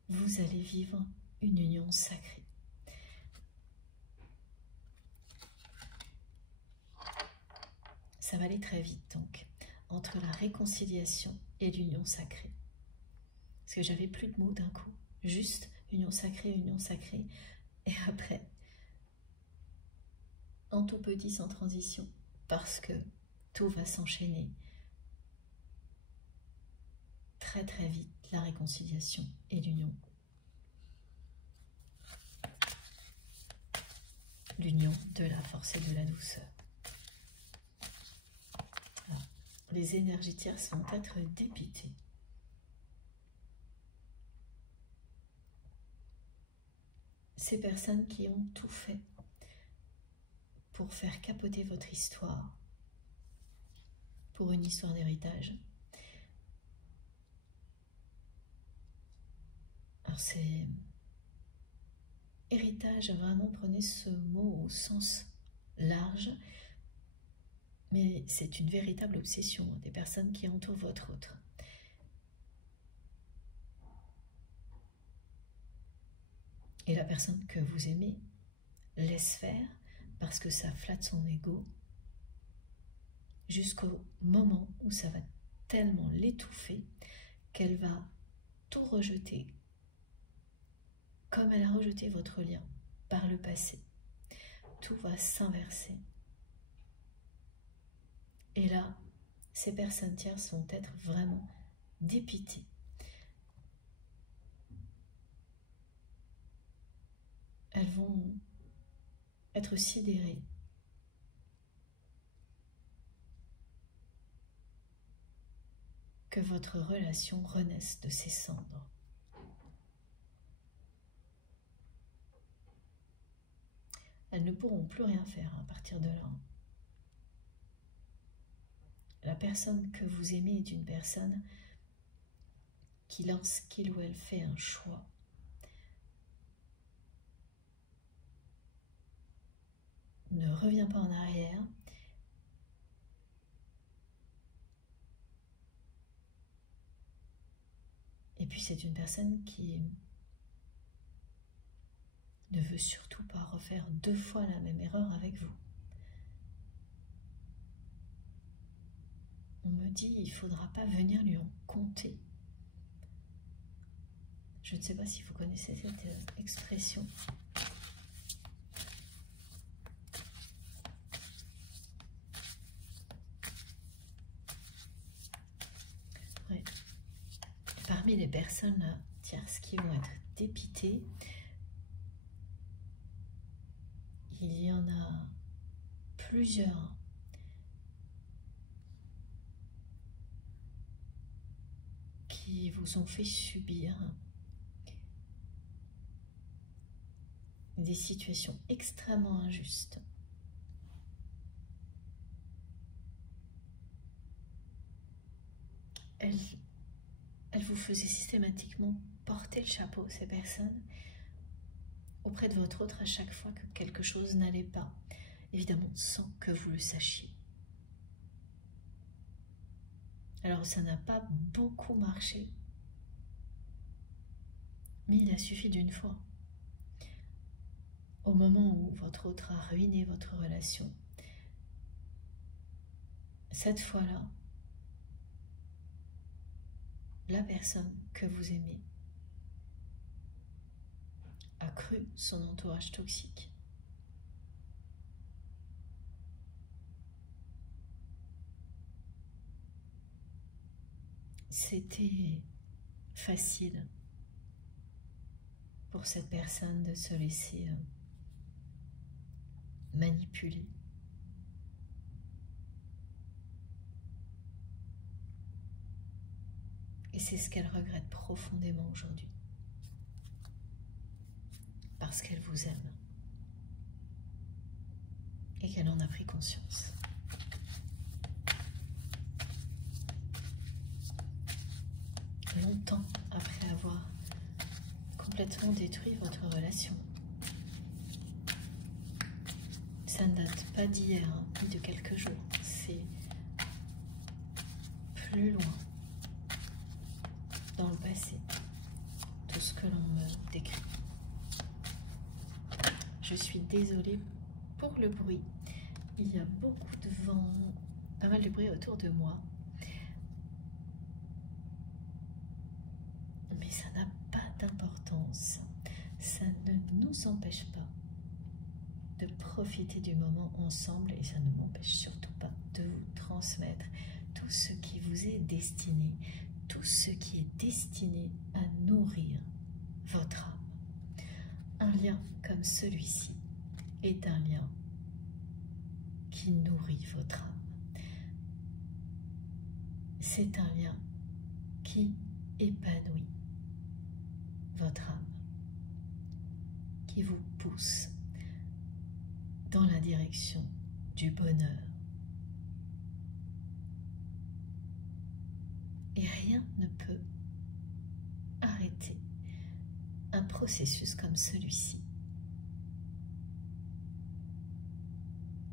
vous allez vivre une union sacrée. Ça va aller très vite, donc, entre la réconciliation et l'union sacrée. Parce que j'avais plus de mots d'un coup, juste union sacrée, et après, en tout petit, sans transition, parce que tout va s'enchaîner très très vite, la réconciliation et l'union. L'union de la force et de la douceur. Alors, les énergies tierces vont être dépitées. Ces personnes qui ont tout fait pour faire capoter votre histoire, pour une histoire d'héritage. Alors c'est héritage, vraiment prenez ce mot au sens large, mais c'est une véritable obsession des personnes qui entourent votre autre. Et la personne que vous aimez laisse faire parce que ça flatte son ego jusqu'au moment où ça va tellement l'étouffer qu'elle va tout rejeter comme elle a rejeté votre lien par le passé. Tout va s'inverser. Et là, ces personnes tierces vont être vraiment dépitées. Elles vont être sidéré que votre relation renaisse de ses cendres. Elles ne pourront plus rien faire à partir de là. La personne que vous aimez est une personne qui, lorsqu'il ou elle fait un choix, ne revient pas en arrière et puis c'est une personne qui ne veut surtout pas refaire 2 fois la même erreur avec vous. On me dit il ne faudra pas venir lui en compter. Je ne sais pas si vous connaissez cette expression. Ouais. Parmi les personnes tierces qui vont être dépitées, il y en a plusieurs qui vous ont fait subir des situations extrêmement injustes. Elles vous faisaient systématiquement porter le chapeau, ces personnes, auprès de votre autre à chaque fois que quelque chose n'allait pas, évidemment sans que vous le sachiez. Alors ça n'a pas beaucoup marché, mais il a suffi d'une fois. Au moment où votre autre a ruiné votre relation, cette fois-là, la personne que vous aimez a cru son entourage toxique. C'était facile pour cette personne de se laisser manipuler. Et c'est ce qu'elle regrette profondément aujourd'hui. Parce qu'elle vous aime. Et qu'elle en a pris conscience. Longtemps après avoir complètement détruit votre relation. Ça ne date pas d'hier, ni de quelques jours. C'est plus loin dans le passé, tout ce que l'on me décrit. Je suis désolée pour le bruit. Il y a beaucoup de vent, pas mal de bruit autour de moi. Mais ça n'a pas d'importance. Ça ne nous empêche pas de profiter du moment ensemble et ça ne m'empêche surtout pas de vous transmettre tout ce qui vous est destiné, tout ce qui est destiné à nourrir votre âme. Un lien comme celui-ci est un lien qui nourrit votre âme. C'est un lien qui épanouit votre âme, qui vous pousse dans la direction du bonheur. Et rien ne peut arrêter un processus comme celui-ci.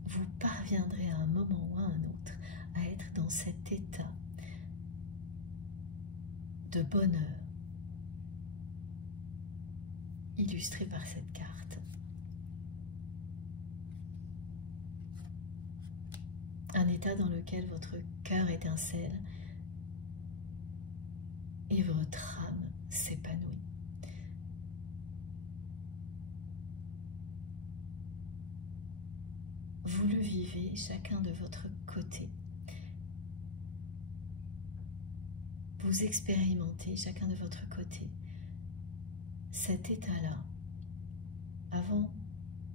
Vous parviendrez à un moment ou à un autre à être dans cet état de bonheur illustré par cette carte. Un état dans lequel votre cœur étincelle et votre âme s'épanouit. Vous le vivez chacun de votre côté. Vous expérimentez chacun de votre côté cet état-là avant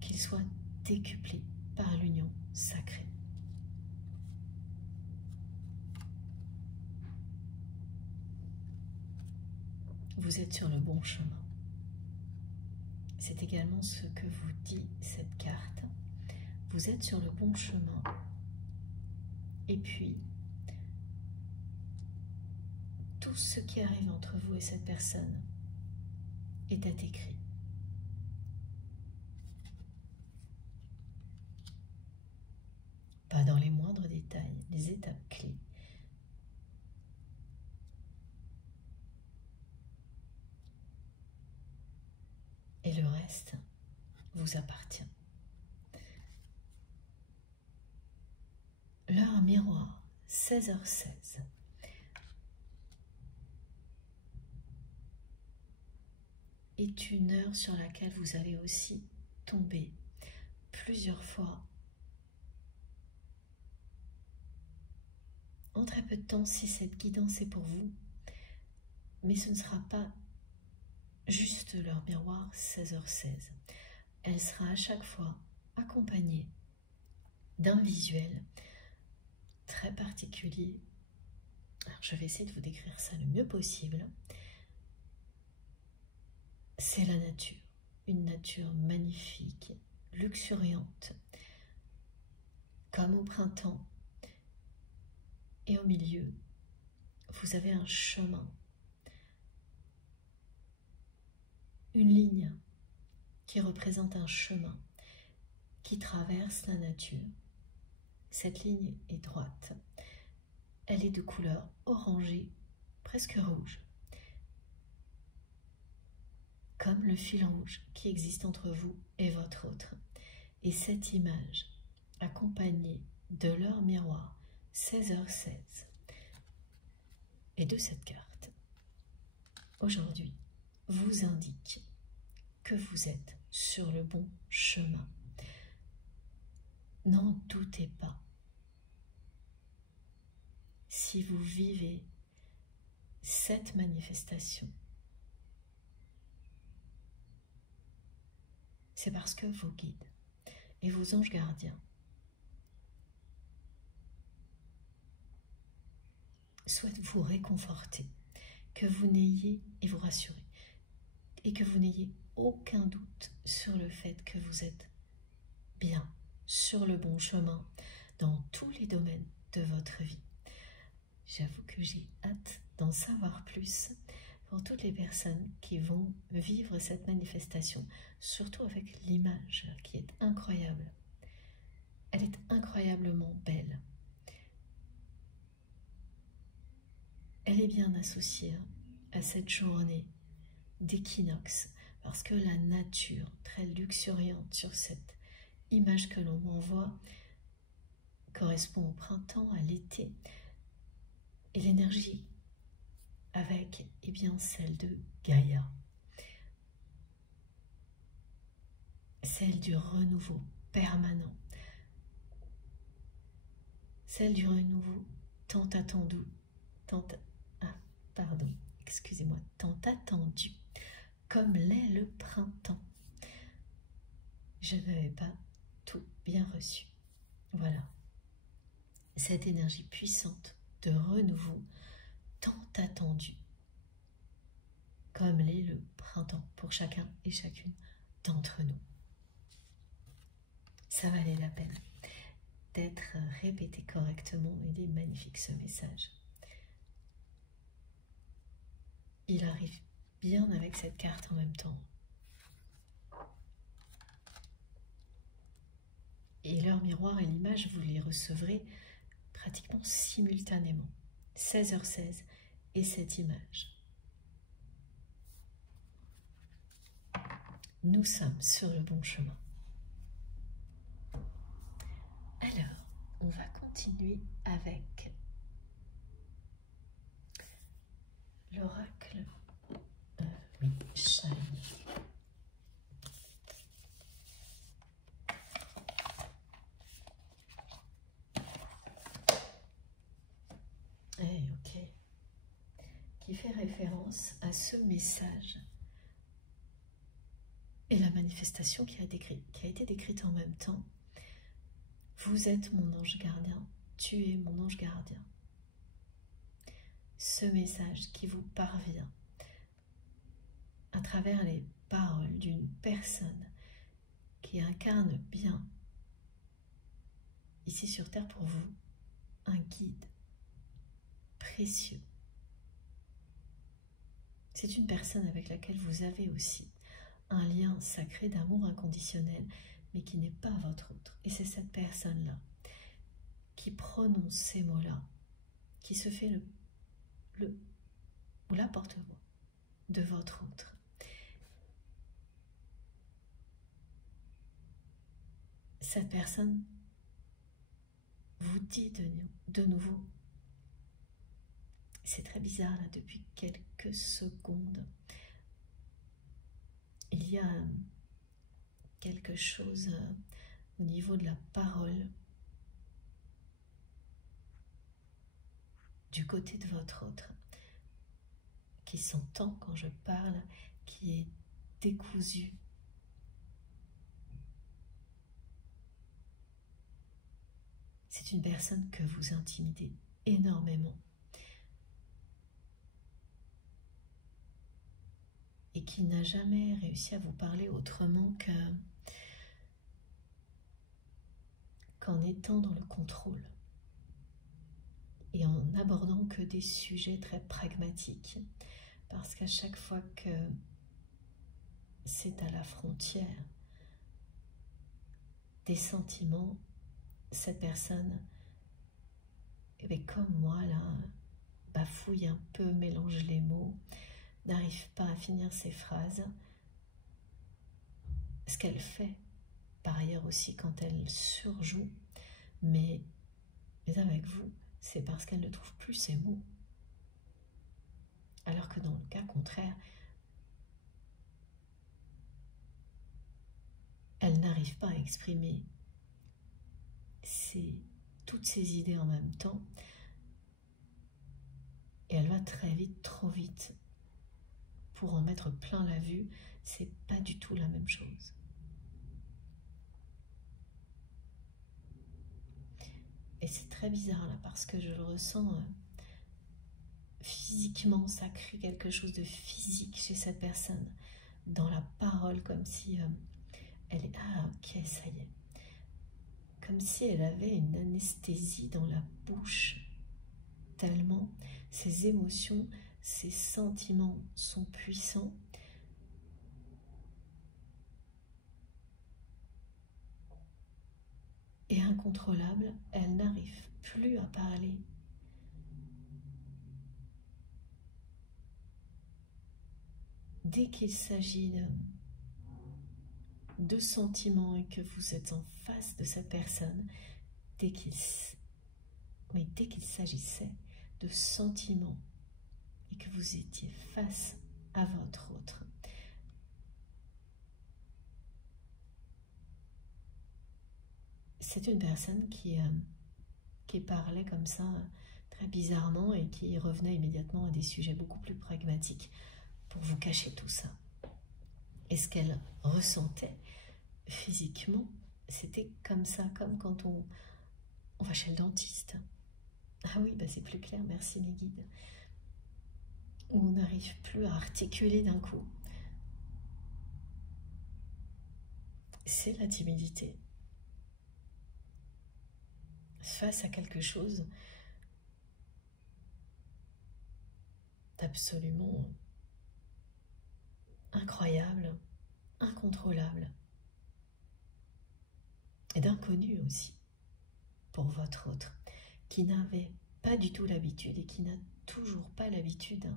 qu'il soit décuplé par l'union sacrée. Vous êtes sur le bon chemin. C'est également ce que vous dit cette carte. Vous êtes sur le bon chemin. Et puis, tout ce qui arrive entre vous et cette personne est écrit. Pas dans les moindres détails, les étapes clés. Et le reste vous appartient. L'heure miroir, 16h16. Est une heure sur laquelle vous allez aussi tomber plusieurs fois en très peu de temps si cette guidance est pour vous, mais ce ne sera pas juste l'heure miroir 16h16. Elle sera à chaque fois accompagnée d'un visuel très particulier. Alors, je vais essayer de vous décrire ça le mieux possible. C'est la nature, une nature magnifique, luxuriante, comme au printemps. Et au milieu, vous avez un chemin, une ligne qui représente un chemin qui traverse la nature. Cette ligne est droite. Elle est de couleur orangée, presque rouge, comme le fil rouge qui existe entre vous et votre autre. Et cette image, accompagnée de l'heure miroir 16h16 et de cette carte, aujourd'hui, vous indique que vous êtes sur le bon chemin. N'en doutez pas. Si vous vivez cette manifestation, c'est parce que vos guides et vos anges gardiens souhaitent vous réconforter, que vous n'ayez, et vous rassurer, et que vous n'ayez aucun doute sur le fait que vous êtes bien sur le bon chemin dans tous les domaines de votre vie. J'avoue que j'ai hâte d'en savoir plus pour toutes les personnes qui vont vivre cette manifestation, surtout avec l'image qui est incroyable. Elle est incroyablement belle. Elle est bien associée à cette journée d'équinoxe, parce que la nature, très luxuriante sur cette image que l'on m'envoie, correspond au printemps, à l'été, et l'énergie avec bien celle de Gaïa, celle du renouveau permanent, celle du renouveau tant attendu, tant attendu, comme l'est le printemps. Je n'avais pas tout bien reçu. Voilà, cette énergie puissante de renouveau tant attendue, comme l'est le printemps pour chacun et chacune d'entre nous. Ça valait la peine d'être répété correctement. Il est magnifique ce message. Il arrive bien avec cette carte en même temps. Et l'heure miroir et l'image, vous les recevrez pratiquement simultanément. 16h16 et cette image. Nous sommes sur le bon chemin. Alors, on va continuer avec l'oracle Shine. Ok. Qui fait référence à ce message Et la manifestation qui a été décrite en même temps, vous êtes mon ange gardien, tu es mon ange gardien. Ce message qui vous parvient à travers les paroles d'une personne qui incarne bien, ici sur Terre pour vous, un guide précieux. C'est une personne avec laquelle vous avez aussi un lien sacré d'amour inconditionnel, mais qui n'est pas votre autre. Et c'est cette personne-là qui prononce ces mots-là, qui se fait ou la porte-voix de votre autre. Cette personne vous dit de nouveau, c'est très bizarre là, depuis quelques secondes, il y a quelque chose au niveau de la parole du côté de votre autre qui s'entend quand je parle, qui est décousu. C'est une personne que vous intimidez énormément et qui n'a jamais réussi à vous parler autrement qu'en étant dans le contrôle et en n'abordant que des sujets très pragmatiques, parce qu'à chaque fois que c'est à la frontière des sentiments, cette personne, comme moi là, bafouille un peu, mélange les mots, n'arrive pas à finir ses phrases. Ce qu'elle fait par ailleurs aussi quand elle surjoue, mais avec vous, c'est parce qu'elle ne trouve plus ses mots. Alors que dans le cas contraire, elle n'arrive pas à exprimer toutes ses idées en même temps, et elle va très vite, trop vite, pour en mettre plein la vue. C'est pas du tout la même chose. Et c'est très bizarre là, parce que je le ressens physiquement, ça crée quelque chose de physique chez cette personne, dans la parole, comme si elle est... Ah ok, ça y est. Comme si elle avait une anesthésie dans la bouche, tellement ses émotions, ses sentiments sont puissants. Et incontrôlable, elle n'arrive plus à parler. Dès qu'il s'agit de sentiments et que vous êtes en face de cette personne, dès qu'il s'agissait de sentiments et que vous étiez face à votre autre, c'est une personne qui parlait comme ça très bizarrement et qui revenait immédiatement à des sujets beaucoup plus pragmatiques pour vous cacher tout ça. Et ce qu'elle ressentait physiquement, c'était comme ça, comme quand on va chez le dentiste. Ah oui, bah c'est plus clair, merci mes guides. Où on n'arrive plus à articuler d'un coup. C'est la timidité. Face à quelque chose d'absolument incroyable, incontrôlable, et d'inconnu aussi pour votre autre, qui n'avait pas du tout l'habitude et qui n'a toujours pas l'habitude.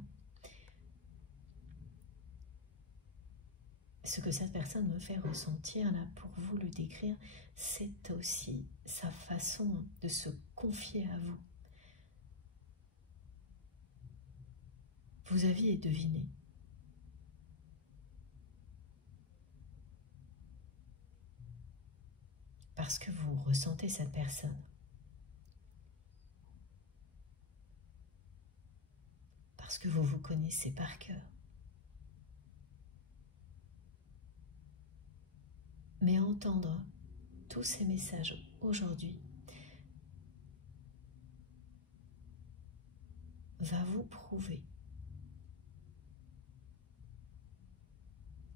Ce que cette personne me fait ressentir, là, pour vous le décrire, c'est aussi sa façon de se confier à vous. Vous aviez deviné. Parce que vous ressentez cette personne. Parce que vous vous connaissez par cœur. Mais entendre tous ces messages aujourd'hui va vous prouver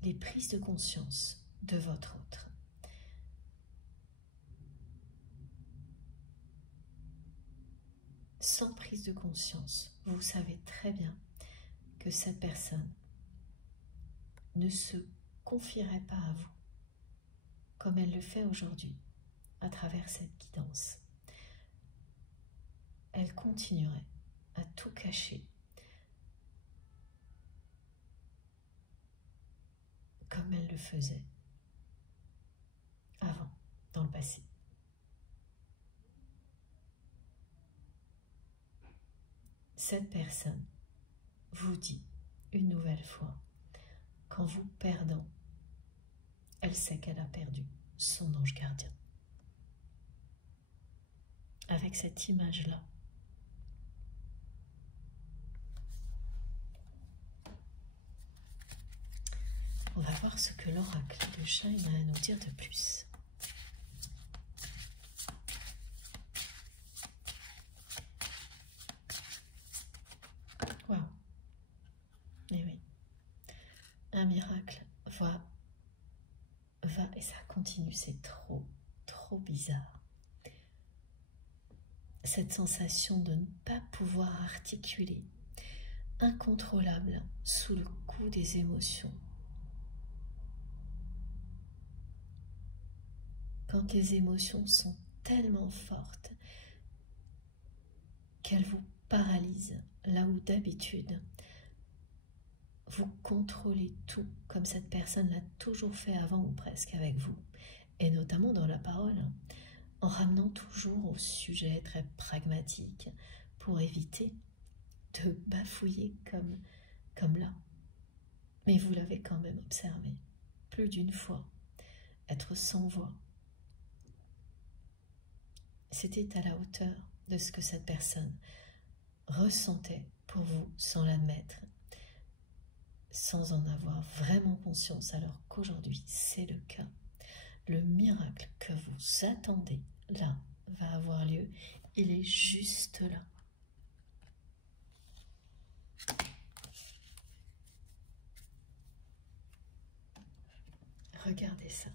les prises de conscience de votre autre. Sans prise de conscience, vous savez très bien que cette personne ne se confierait pas à vous comme elle le fait aujourd'hui à travers cette guidance. Elle continuerait à tout cacher comme elle le faisait avant, dans le passé. Cette personne vous dit une nouvelle fois qu'en vous perdant, elle sait qu'elle a perdu son ange gardien. Avec cette image-là, on va voir ce que l'oracle de Shine a à nous dire de plus. Waouh! Eh oui, un miracle va et ça continue, c'est trop bizarre. Cette sensation de ne pas pouvoir articuler, incontrôlable sous le coup des émotions. Quand les émotions sont tellement fortes qu'elles vous paralysent, là où d'habitude vous contrôlez tout, comme cette personne l'a toujours fait avant ou presque avec vous, et notamment dans la parole, en ramenant toujours au sujet très pragmatique pour éviter de bafouiller comme là. Mais vous l'avez quand même observé plus d'une fois, être sans voix. C'était à la hauteur de ce que cette personne ressentait pour vous sans l'admettre, sans en avoir vraiment conscience, alors qu'aujourd'hui c'est le cas. Le miracle que vous attendez là va avoir lieu, il est juste là. Regardez ça.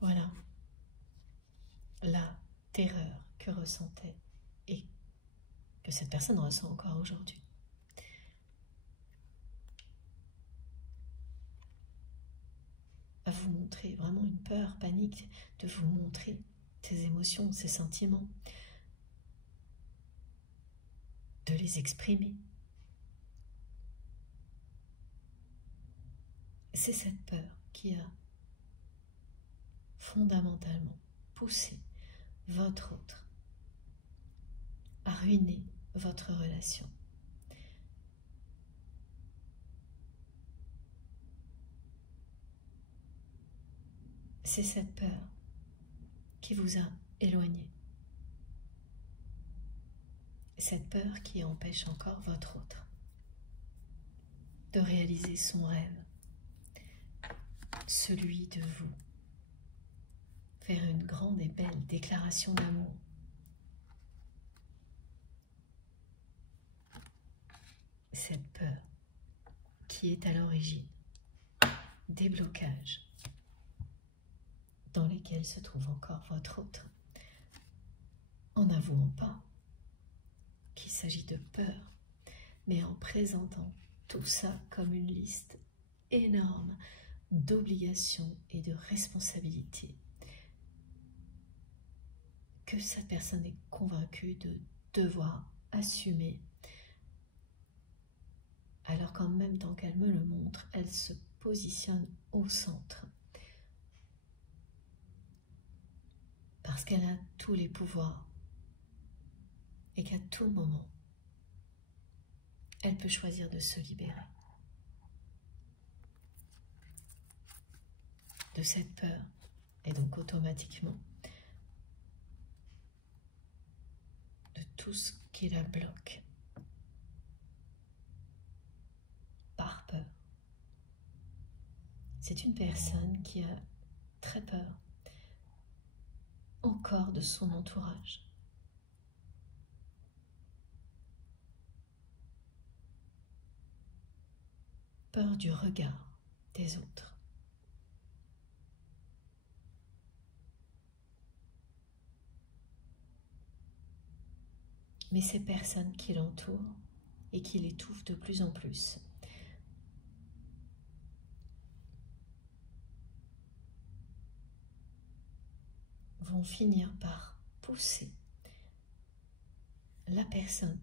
Voilà la terreur que ressentait et que cette personne ressent encore aujourd'hui. À vous montrer vraiment une peur, panique, de vous montrer ses émotions, ses sentiments, de les exprimer. C'est cette peur qui a fondamentalement poussé votre autre à ruiner votre relation. C'est cette peur qui vous a éloigné. Cette peur qui empêche encore votre autre de réaliser son rêve, celui de vous faire une grande et belle déclaration d'amour. Cette peur qui est à l'origine des blocages dans lesquels se trouve encore votre autre, en n'avouant pas qu'il s'agit de peur, mais en présentant tout ça comme une liste énorme d'obligations et de responsabilités que cette personne est convaincue de devoir assumer, alors qu'en même temps qu'elle me le montre, elle se positionne au centre. Parce qu'elle a tous les pouvoirs et qu'à tout moment, elle peut choisir de se libérer de cette peur et donc automatiquement de tout ce qui la bloque C'est une personne qui a très peur encore de son entourage. Peur du regard des autres. Mais ces personnes qui l'entourent et qui l'étouffent de plus en plus vont finir par pousser la personne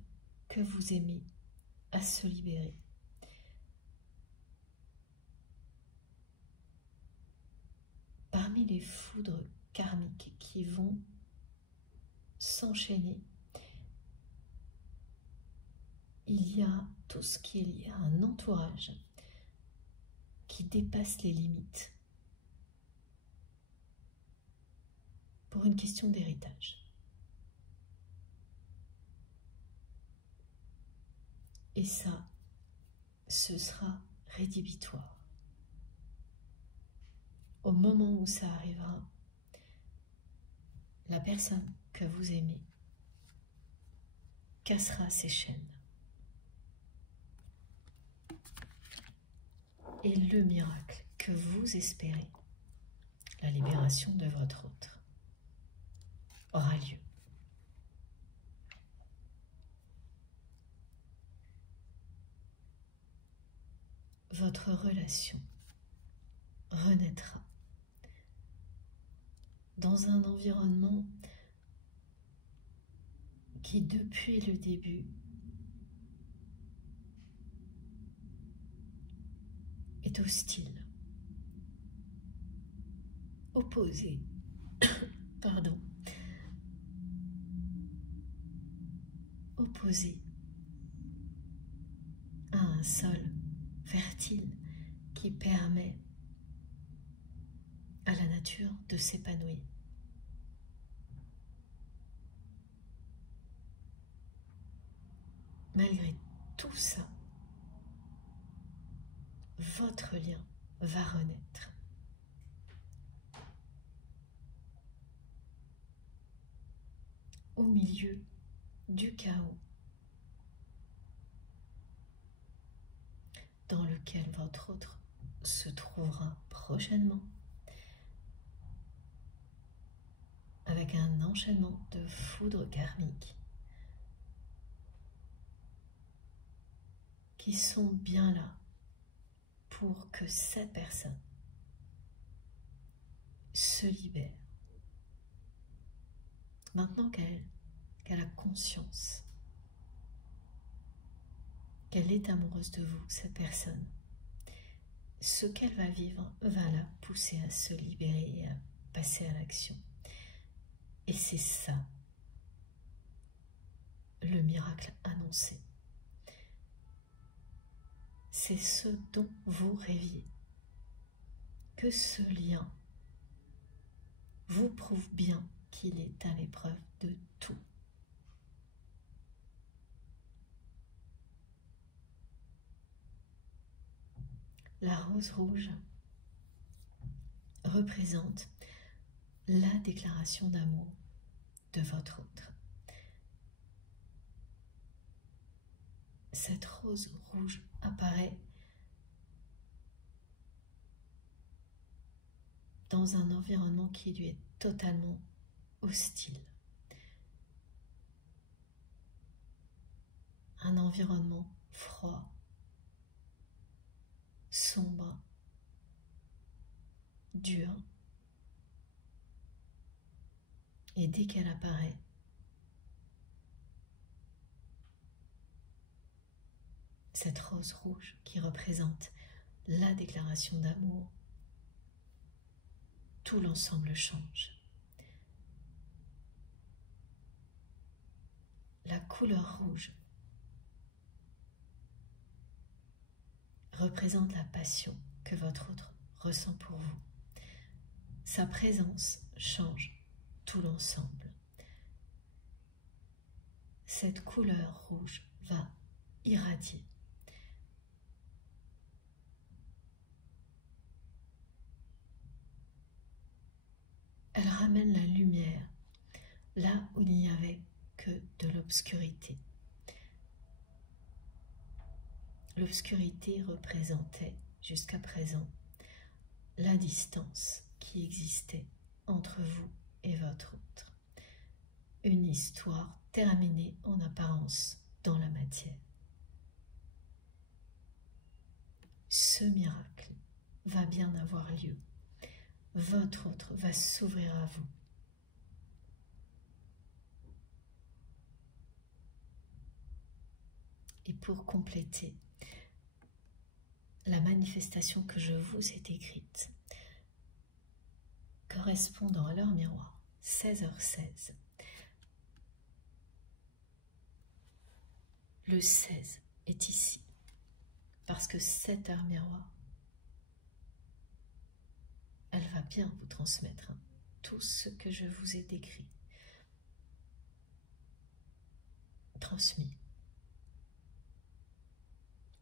que vous aimez à se libérer. Parmi les foudres karmiques qui vont s'enchaîner, il y a tout ce qui est lié à un entourage qui dépasse les limites pour une question d'héritage. Et ça, ce sera rédhibitoire. Au moment où ça arrivera, la personne que vous aimez cassera ses chaînes. Et le miracle que vous espérez, la libération de votre autre, aura lieu. Votre relation renaîtra dans un environnement qui, depuis le début, est hostile, opposé, pardon, opposé à un sol fertile qui permet à la nature de s'épanouir. Malgré tout ça, votre lien va renaître. Au milieu du chaos dans lequel votre autre se trouvera prochainement, avec un enchaînement de foudres karmiques qui sont bien là pour que cette personne se libère. Maintenant qu'elle a conscience qu'elle est amoureuse de vous, cette personne, ce qu'elle va vivre va la pousser à se libérer et à passer à l'action. Et c'est ça, le miracle annoncé. C'est ce dont vous rêviez. Que ce lien vous prouve bien qu'il est à l'épreuve de tout. La rose rouge représente la déclaration d'amour de votre autre. Cette rose rouge apparaît dans un environnement qui lui est totalement hostile. Un environnement froid, sombre, dur. Et dès qu'elle apparaît, cette rose rouge qui représente la déclaration d'amour, tout l'ensemble change. La couleur rouge représente la passion que votre autre ressent pour vous. Sa présence change tout l'ensemble. Cette couleur rouge va irradier là où il n'y avait que de l'obscurité. L'obscurité représentait, jusqu'à présent, la distance qui existait entre vous et votre autre. Une histoire terminée en apparence dans la matière. Ce miracle va bien avoir lieu. Votre autre va s'ouvrir à vous. Et pour compléter la manifestation que je vous ai décrite, correspondant à l'heure miroir, 16h16, le 16 est ici, parce que cette heure miroir, elle va bien vous transmettre tout ce que je vous ai décrit, transmis.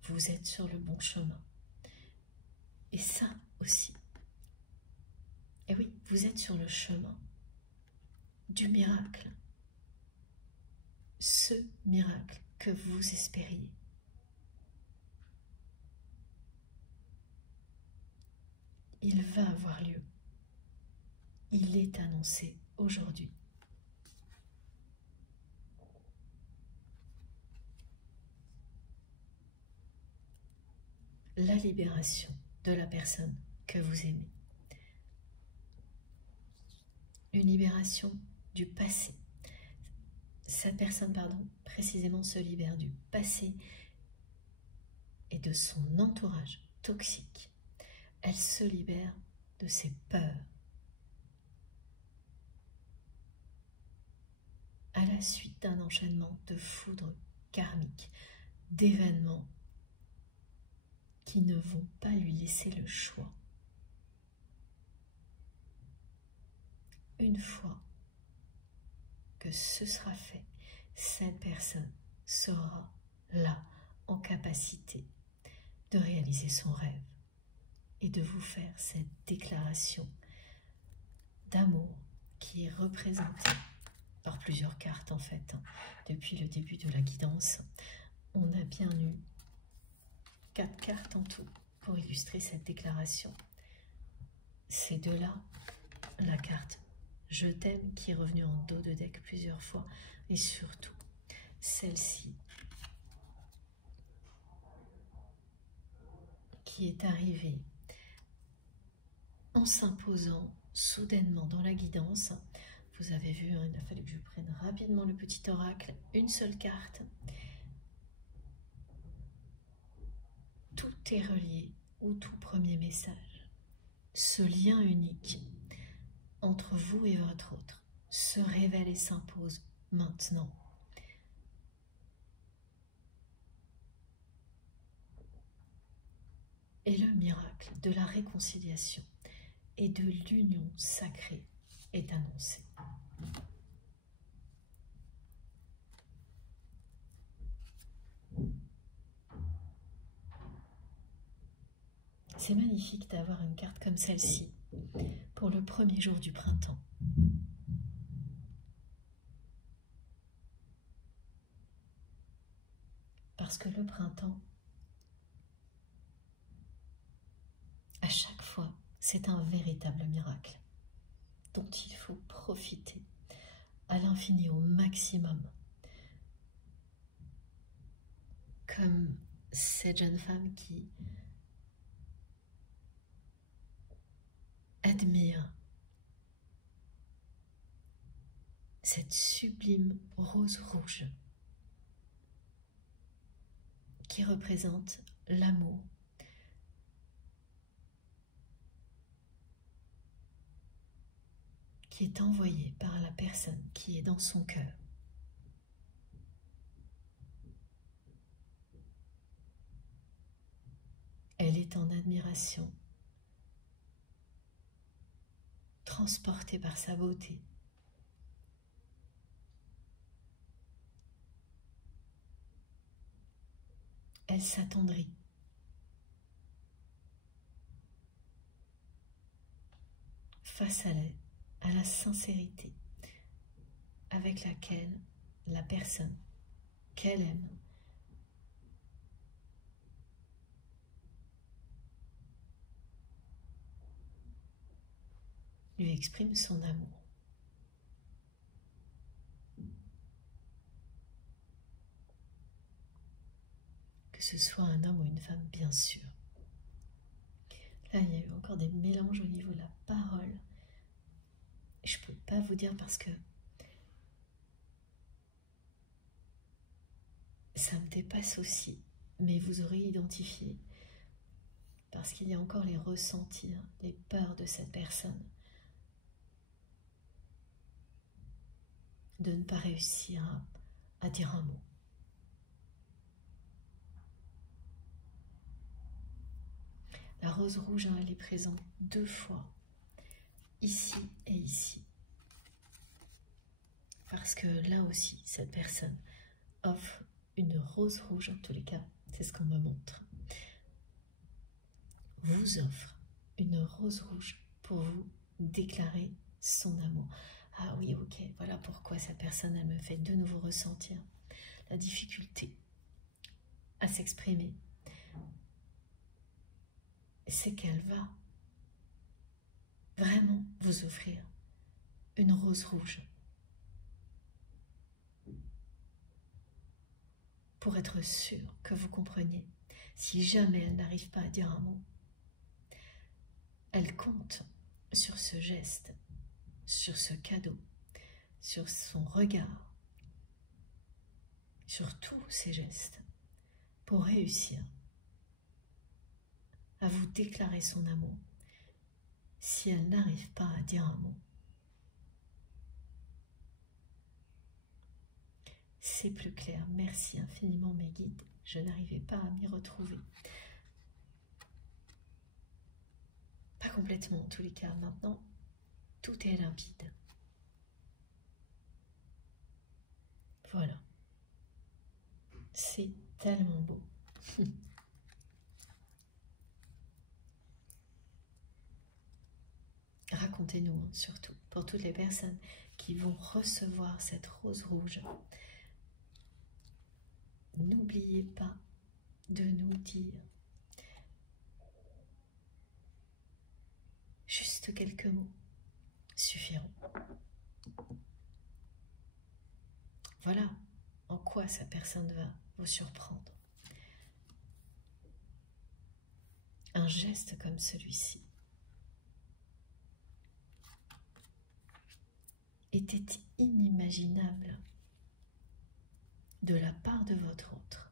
Vous êtes sur le bon chemin. Et ça aussi. Et oui, vous êtes sur le chemin du miracle. Ce miracle que vous espériez. Il va avoir lieu. Il est annoncé aujourd'hui. La libération de la personne que vous aimez. Une libération du passé. Cette personne, précisément se libère du passé et de son entourage toxique. Elle se libère de ses peurs. À la suite d'un enchaînement de foudres karmiques, d'événements qui ne vont pas lui laisser le choix. Une fois que ce sera fait, cette personne sera là en capacité de réaliser son rêve et de vous faire cette déclaration d'amour qui est représentée par plusieurs cartes en fait. Depuis le début de la guidance, on a bien eu 4 cartes en tout pour illustrer cette déclaration. Ces deux-là, la carte « Je t'aime » qui est revenue en dos de deck plusieurs fois, et surtout celle-ci qui est arrivée en s'imposant soudainement dans la guidance. Vous avez vu, il a fallu que je prenne rapidement le petit oracle, une seule carte. Tout est relié au tout premier message. Ce lien unique entre vous et votre autre se révèle et s'impose maintenant. Et le miracle de la réconciliation et de l'union sacrée est annoncé. C'est magnifique d'avoir une carte comme celle-ci pour le premier jour du printemps. Parce que le printemps, à chaque fois, c'est un véritable miracle dont il faut profiter à l'infini, au maximum. Comme cette jeune femme qui admire cette sublime rose rouge qui représente l'amour, qui est envoyé par la personne qui est dans son cœur. Elle est en admiration, transportée par sa beauté. Elle s'attendrit. Face à la sincérité avec laquelle la personne qu'elle aime lui exprime son amour. Que ce soit un homme ou une femme, bien sûr. Là, il y a eu encore des mélanges au niveau de la parole. Je ne peux pas vous dire parce que ça me dépasse aussi, mais vous aurez identifié parce qu'il y a encore les ressentis, les peurs de cette personne de ne pas réussir à dire un mot. La rose rouge, elle est présente 2 fois, ici et ici. Parce que là aussi, cette personne offre une rose rouge, en tous les cas, c'est ce qu'on me montre. Vous offre une rose rouge pour vous déclarer son amour. Ah oui, ok, voilà pourquoi cette personne, elle me fait de nouveau ressentir la difficulté à s'exprimer. C'est qu'elle va vraiment vous offrir une rose rouge pour être sûr que vous compreniez. Si jamais elle n'arrive pas à dire un mot, elle compte sur ce geste, sur ce cadeau, sur son regard, sur tous ces gestes pour réussir à vous déclarer son amour si elle n'arrive pas à dire un mot. C'est plus clair. Merci infiniment mes guides. Je n'arrivais pas à m'y retrouver. Pas complètement en tous les cas. Maintenant, tout est limpide. Voilà. C'est tellement beau. Racontez-nous, surtout, pour toutes les personnes qui vont recevoir cette rose rouge. N'oubliez pas de nous dire juste quelques mots suffiront. Voilà en quoi cette personne va vous surprendre. Un geste comme celui-ci était inimaginable de la part de votre autre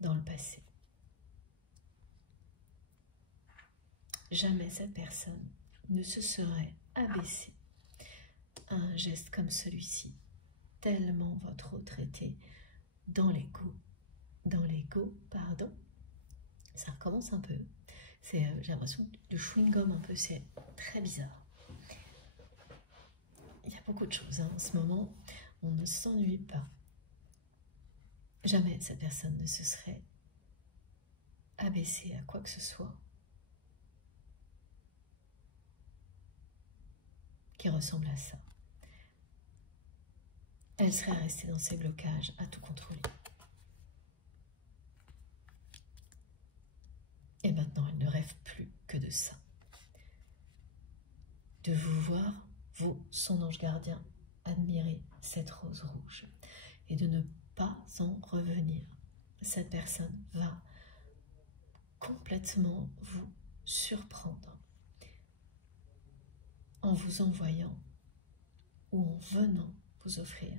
dans le passé. Jamais cette personne ne se serait abaissée à un geste comme celui-ci, tellement votre autre était dans l'ego. Pardon. Ça recommence un peu. J'ai l'impression du chewing-gum un peu, c'est très bizarre. Il y a beaucoup de choses en ce moment, on ne s'ennuie pas. Jamais cette personne ne se serait abaissée à quoi que ce soit qui ressemble à ça. Elle serait restée dans ses blocages à tout contrôler. Et maintenant, elle ne rêve plus que de ça. De vous voir, vous, son ange gardien, admirer cette rose rouge et de ne pas en revenir. Cette personne va complètement vous surprendre en vous envoyant ou en venant vous offrir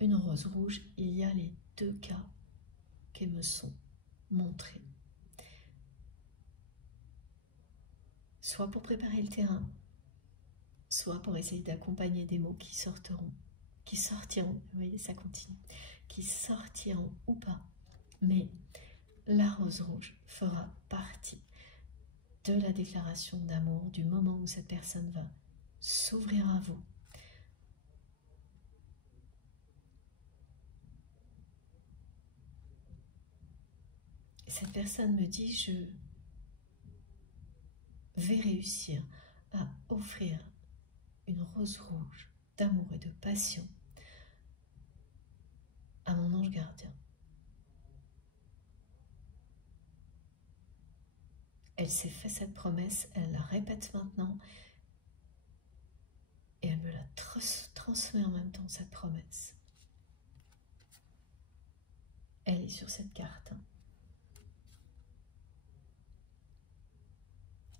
une rose rouge. Il y a les 2 cas qui me sont montrés. Soit pour préparer le terrain, soit pour essayer d'accompagner des mots qui sortiront, vous voyez, ça continue, qui sortiront ou pas, mais la rose rouge fera partie de la déclaration d'amour du moment où cette personne va s'ouvrir à vous. Cette personne me dit, je vais réussir à offrir une rose rouge d'amour et de passion à mon ange gardien. Elle s'est fait cette promesse, elle la répète maintenant et elle me la transmet en même temps, cette promesse. Elle est sur cette carte.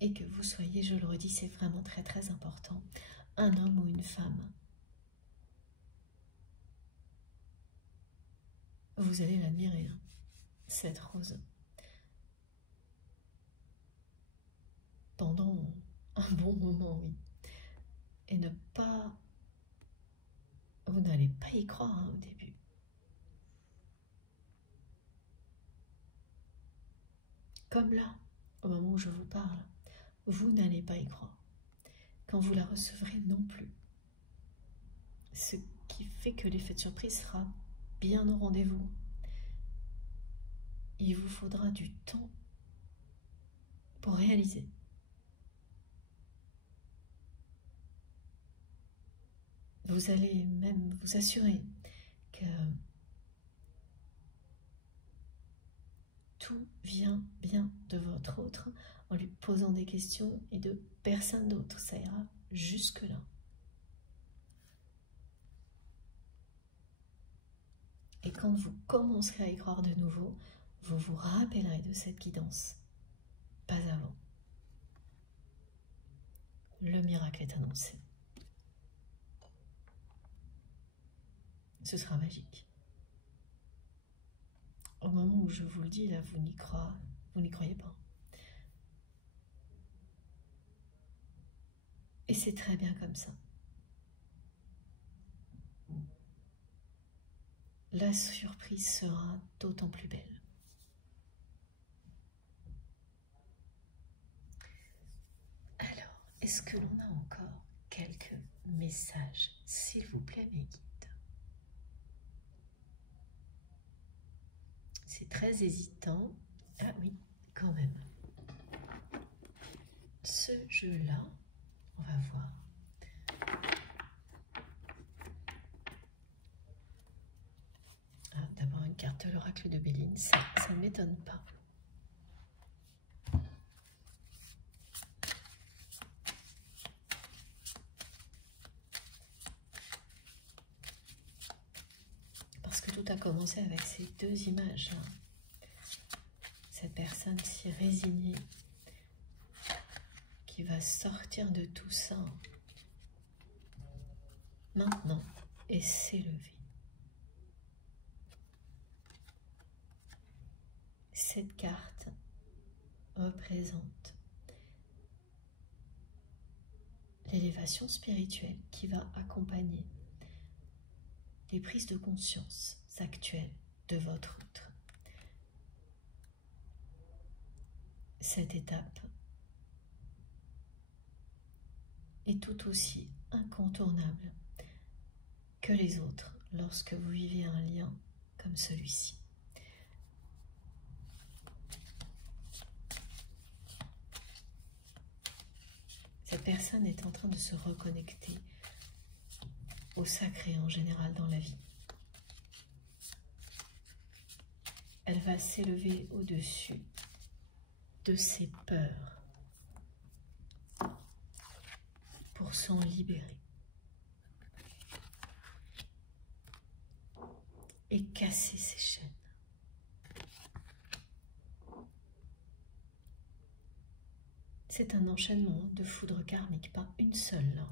Et que vous soyez, je le redis, c'est vraiment très très important, un homme ou une femme. Vous allez l'admirer, hein, cette rose. Pendant un bon moment, oui. Et ne pas... Vous n'allez pas y croire hein, au début. Comme là, au moment où je vous parle, vous n'allez pas y croire. Quand vous la recevrez non plus. Ce qui fait que l'effet de surprise sera bien au rendez-vous. Il vous faudra du temps pour réaliser. Vous allez même vous assurer que tout vient bien de votre autre en lui posant des questions et de personne d'autre. Ça ira jusque-là. Et quand vous commencerez à y croire de nouveau, vous vous rappellerez de cette guidance. Pas avant. Le miracle est annoncé. Ce sera magique. Au moment où je vous le dis, là, vous n'y croyez pas. Et c'est très bien comme ça. La surprise sera d'autant plus belle. Alors, est-ce que l'on a encore quelques messages, s'il vous plaît, mes guides? C'est très hésitant. Ah oui, quand même. Ce jeu-là, on va voir. Ah, d'abord une carte de l'oracle de Béline, ça ne m'étonne pas. Parce que tout a commencé avec ces deux images. Cette personne si résignée qui va sortir de tout ça maintenant et s'élever. Cette carte représente l'élévation spirituelle qui va accompagner les prises de conscience actuelles de votre autre. Cette étape est tout aussi incontournable que les autres lorsque vous vivez un lien comme celui-ci. Cette personne est en train de se reconnecter au sacré en général dans la vie. Elle va s'élever au-dessus de ses peurs pour s'en libérer et casser ses chaînes. C'est un enchaînement de foudres karmiques, pas une seule.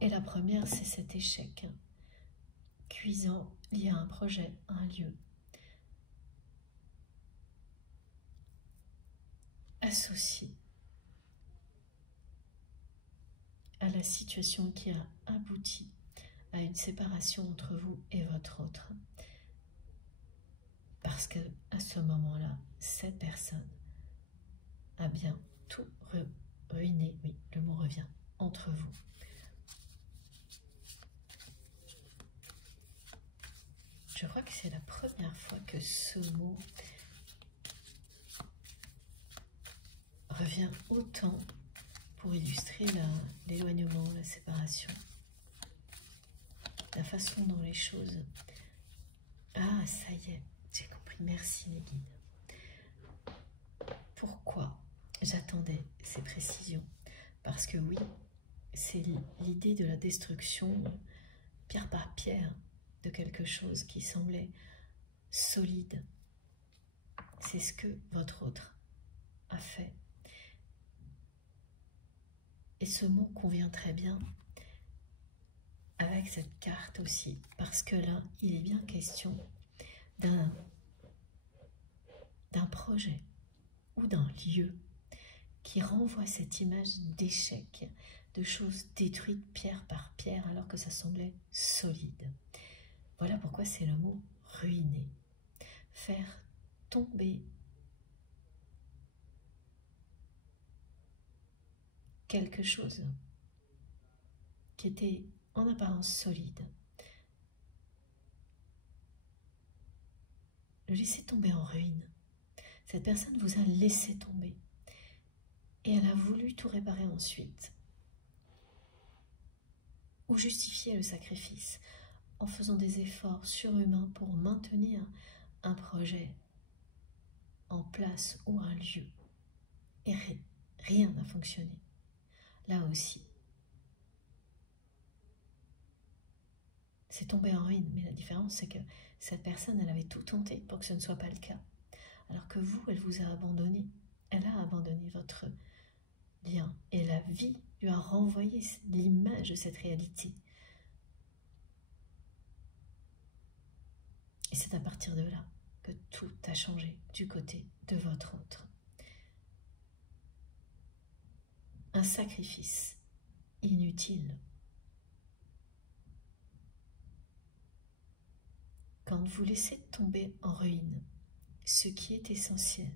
Et la première, c'est cet échec cuisant lié à un projet, à un lieu, associé à la situation qui a abouti à une séparation entre vous et votre autre. Parce qu'à ce moment-là, cette personne a bien tout ruiné, oui, le mot revient, entre vous. Je crois que c'est la première fois que ce mot revient autant pour illustrer l'éloignement, la séparation. la façon dont les choses... Ah, ça y est, j'ai compris. Merci les guides. Pourquoi j'attendais ces précisions? Parce que oui, c'est l'idée de la destruction, pierre par pierre, de quelque chose qui semblait solide. C'est ce que votre autre a fait. Et ce mot convient très bien avec cette carte aussi, parce que là, il est bien question d'un projet ou d'un lieu qui renvoie cette image d'échec, de choses détruites pierre par pierre alors que ça semblait solide. Voilà pourquoi c'est le mot ruiner. Faire tomber quelque chose qui était en apparence solide. Le laisser tomber en ruine. Cette personne vous a laissé tomber et elle a voulu tout réparer ensuite. Ou justifier le sacrifice en faisant des efforts surhumains pour maintenir un projet en place ou un lieu. Et rien n'a fonctionné. Là aussi, c'est tombé en ruine, mais la différence c'est que cette personne, elle avait tout tenté pour que ce ne soit pas le cas. Alors que vous, elle vous a abandonné. Elle a abandonné votre lien. Et la vie lui a renvoyé l'image de cette réalité. Et c'est à partir de là que tout a changé du côté de votre autre. Un sacrifice inutile. Quand vous laissez tomber en ruine ce qui est essentiel,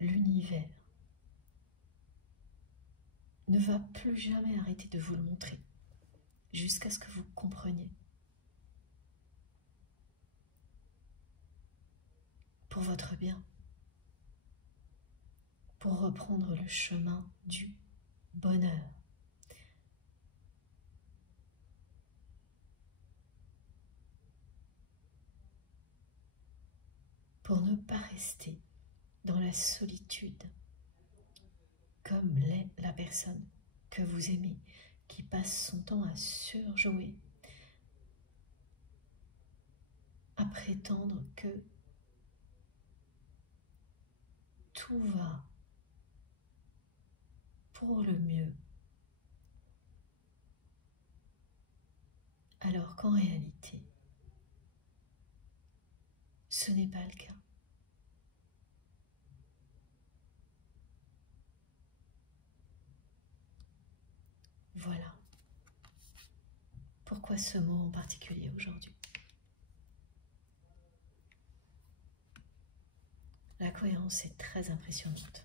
l'univers ne va plus jamais arrêter de vous le montrer jusqu'à ce que vous compreniez. Pour votre bien, pour reprendre le chemin du bonheur. Pour ne pas rester dans la solitude, comme l'est la personne que vous aimez, qui passe son temps à surjouer, à prétendre que tout va pour le mieux, alors qu'en réalité, ce n'est pas le cas. Voilà. Pourquoi ce mot en particulier aujourd'hui? La cohérence est très impressionnante.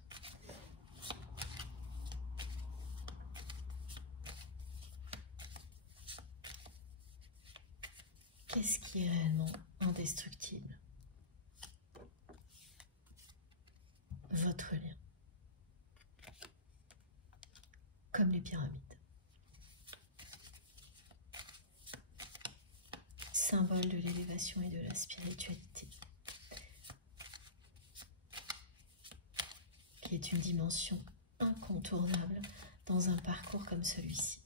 Qu'est-ce qui est réellement indestructible? Votre lien. Comme les pyramides. Symbole de l'élévation et de la spiritualité. Qui est une dimension incontournable dans un parcours comme celui-ci.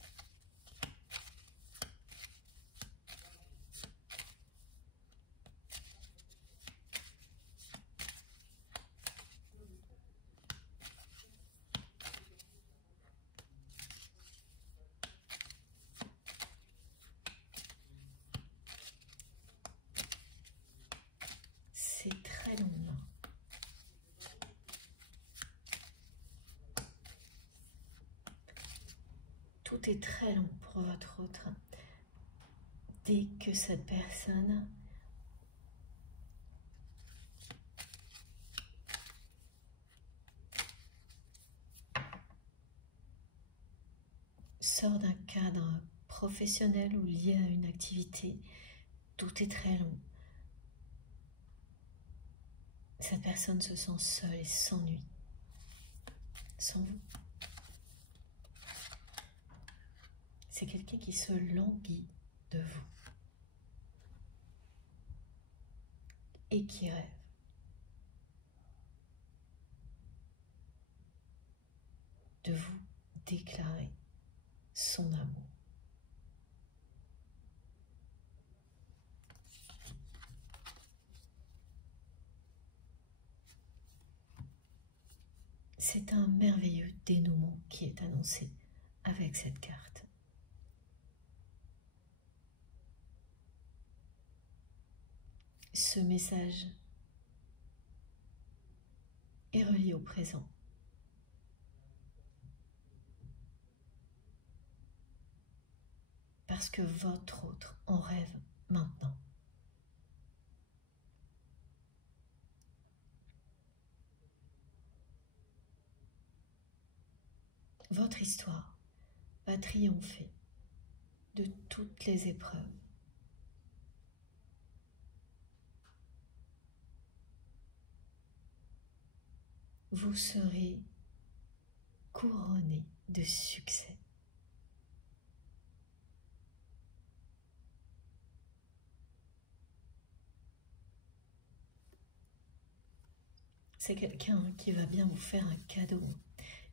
C'est très long. Tout est très long pour votre autre. Dès que cette personne sort d'un cadre professionnel ou lié à une activité, tout est très long. Cette personne se sent seule et s'ennuie sans vous. C'est quelqu'un qui se languit de vous et qui rêve de vous déclarer son amour. C'est un merveilleux dénouement qui est annoncé avec cette carte. Ce message est relié au présent. Parce que votre autre en rêve maintenant. Votre histoire va triompher de toutes les épreuves. Vous serez couronné de succès. C'est quelqu'un qui va bien vous faire un cadeau.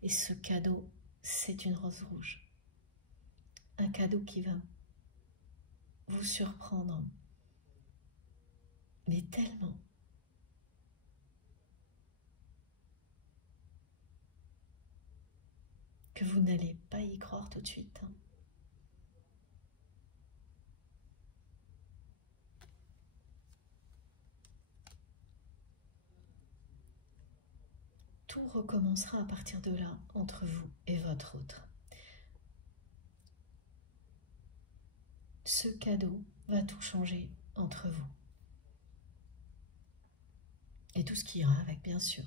Et ce cadeau, c'est une rose rouge. Un cadeau qui va vous surprendre. Mais tellement. Que vous n'allez pas y croire tout de suite. Tout recommencera à partir de là, entre vous et votre autre. Ce cadeau va tout changer entre vous. Et tout ce qui ira avec, bien sûr.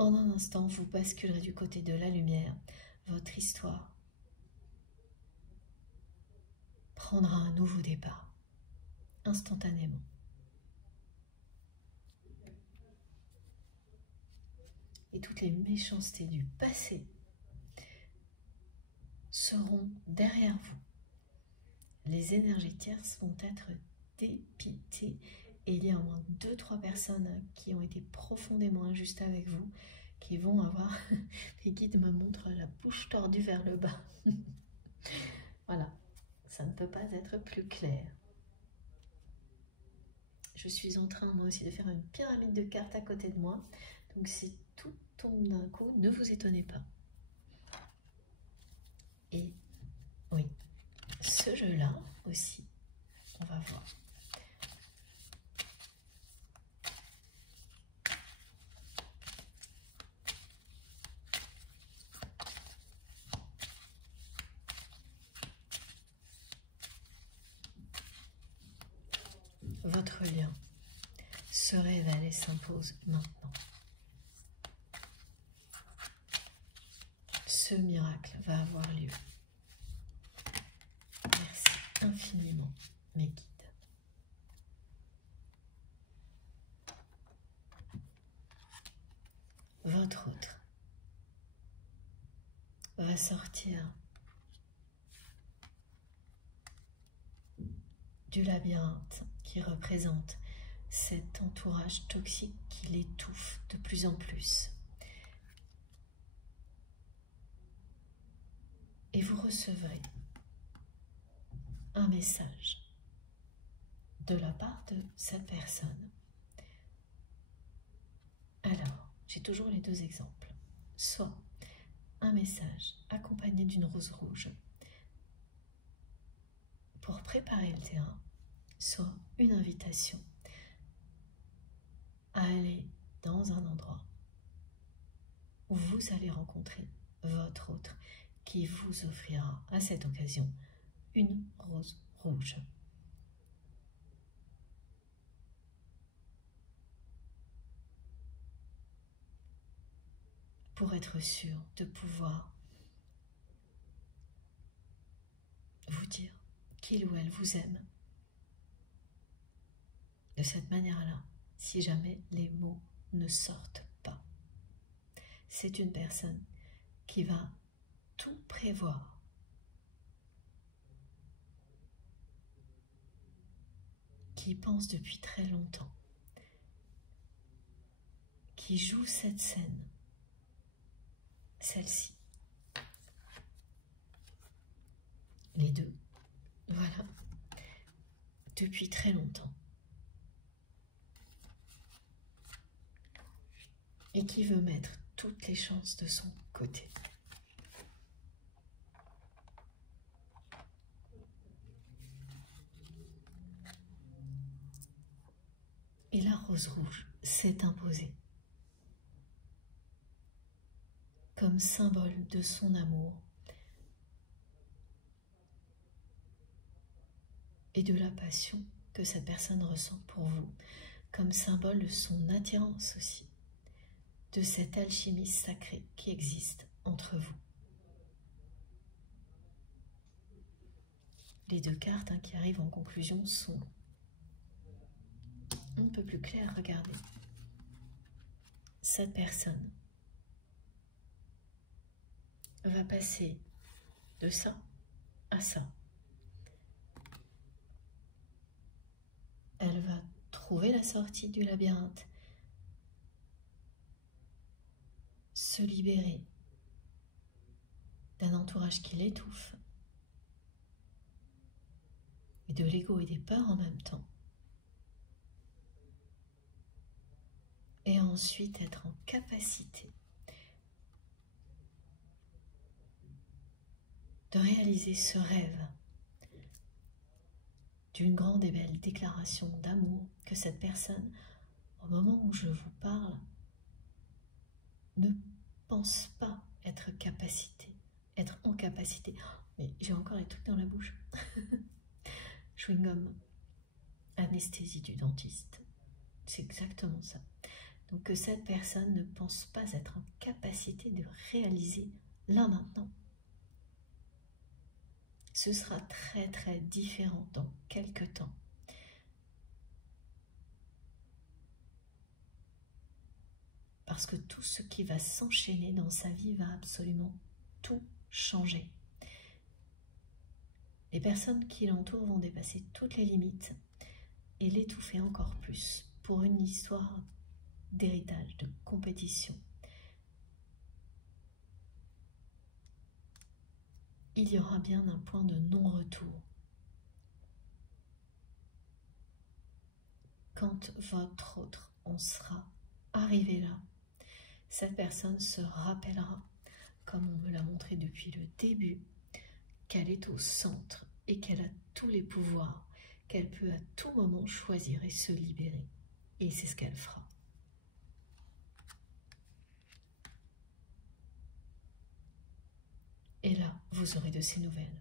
En un instant, vous basculerez du côté de la lumière. Votre histoire prendra un nouveau départ, instantanément. Et toutes les méchancetés du passé seront derrière vous. Les énergies tierces vont être dépitées. Et il y a au moins 2-3 personnes qui ont été profondément injustes avec vous, qui vont avoir, les guides me montrent la bouche tordue vers le bas. Voilà, ça ne peut pas être plus clair. Je suis en train, moi aussi, de faire une pyramide de cartes à côté de moi. Donc si tout tombe d'un coup, ne vous étonnez pas. Et oui, ce jeu-là aussi, on va voir. Votre lien se révèle et s'impose maintenant. Ce miracle va avoir lieu. Merci infiniment, mes guides. Votre autre va sortir du labyrinthe qui représente cet entourage toxique qui l'étouffe de plus en plus. Et vous recevrez un message de la part de cette personne. Alors, j'ai toujours les deux exemples. Soit un message accompagné d'une rose rouge pour préparer le terrain, soit une invitation à aller dans un endroit où vous allez rencontrer votre autre qui vous offrira à cette occasion une rose rouge. Pour être sûr de pouvoir vous dire qu'il ou elle vous aime de cette manière-là, si jamais les mots ne sortent pas. C'est une personne qui va tout prévoir. Qui pense depuis très longtemps, qui joue cette scène, celle-ci. Les deux, voilà, depuis très longtemps. Et qui veut mettre toutes les chances de son côté. Et la rose rouge s'est imposée comme symbole de son amour et de la passion que cette personne ressent pour vous, comme symbole de son attirance aussi, de cette alchimie sacrée qui existe entre vous. Les deux cartes qui arrivent en conclusion sont un peu plus claires, regardez. Cette personne va passer de ça à ça. Elle va trouver la sortie du labyrinthe, se libérer d'un entourage qui l'étouffe, et de l'ego et des peurs en même temps. Et ensuite être en capacité de réaliser ce rêve d'une grande et belle déclaration d'amour que cette personne, au moment où je vous parle, ne pense pas être en capacité. Mais j'ai encore les trucs dans la bouche. Chewing-gum, anesthésie du dentiste. C'est exactement ça. Donc que cette personne ne pense pas être en capacité de réaliser là maintenant. Ce sera très très différent dans quelques temps. Parce que tout ce qui va s'enchaîner dans sa vie va absolument tout changer. Les personnes qui l'entourent vont dépasser toutes les limites et l'étouffer encore plus pour une histoire d'héritage, de compétition. Il y aura bien un point de non-retour. Quand votre autre en sera arrivé là, cette personne se rappellera, comme on me l'a montré depuis le début, qu'elle est au centre et qu'elle a tous les pouvoirs, qu'elle peut à tout moment choisir et se libérer. Et c'est ce qu'elle fera. Et là, vous aurez de ces nouvelles.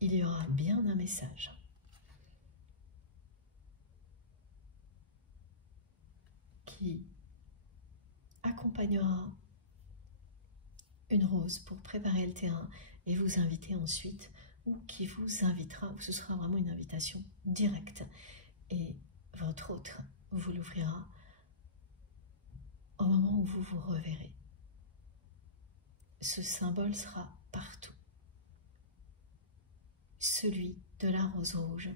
Il y aura bien un message. Qui accompagnera une rose pour préparer le terrain et vous inviter ensuite, ou qui vous invitera, ce sera vraiment une invitation directe. Et votre autre vous l'ouvrira au moment où vous vous reverrez. Ce symbole sera partout. Celui de la rose rouge.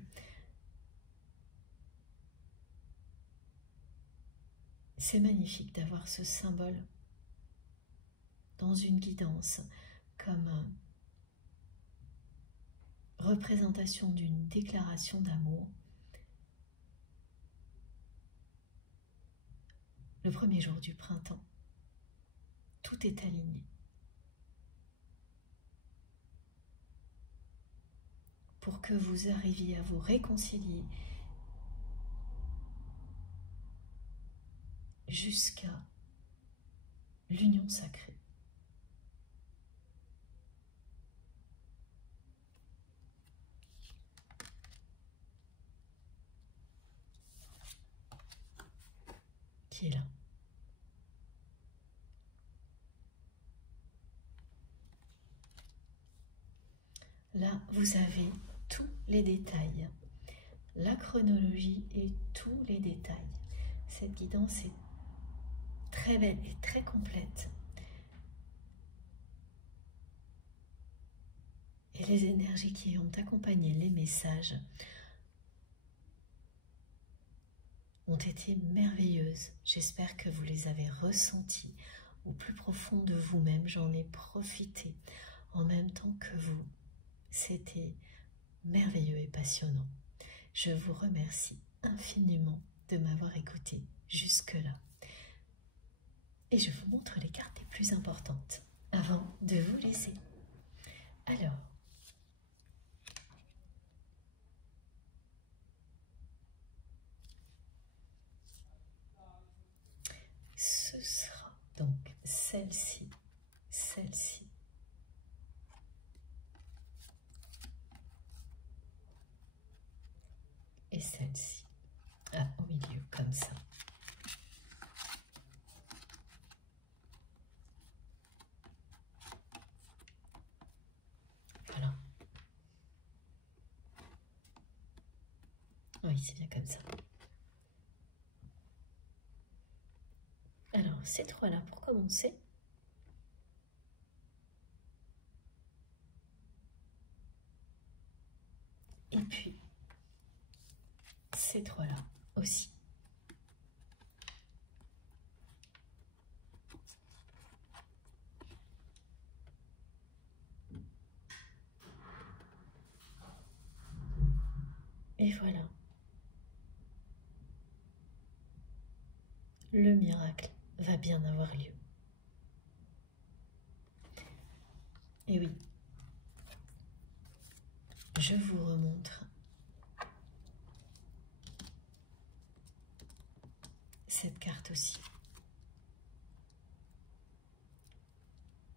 C'est magnifique d'avoir ce symbole dans une guidance comme représentation d'une déclaration d'amour. Le premier jour du printemps, tout est aligné. Pour que vous arriviez à vous réconcilier jusqu'à l'union sacrée. Qui est là. Là, vous avez tous les détails, la chronologie et tous les détails. Cette guidance est très belle et très complète. Et les énergies qui ont accompagné les messages ont été merveilleuses. J'espère que vous les avez ressenties au plus profond de vous-même. J'en ai profité en même temps que vous. C'était merveilleux et passionnant. Je vous remercie infiniment de m'avoir écouté jusque-là. Et je vous montre les cartes les plus importantes avant de vous laisser. Alors, ce sera donc celle-ci, celle-ci, et celle-ci, au milieu, comme ça. Voilà. Oui, c'est bien comme ça. Alors, ces trois-là, pour commencer, et puis ces trois-là aussi. Et voilà. Le miracle va bien avoir lieu. Et oui, je vous remontre cette carte aussi.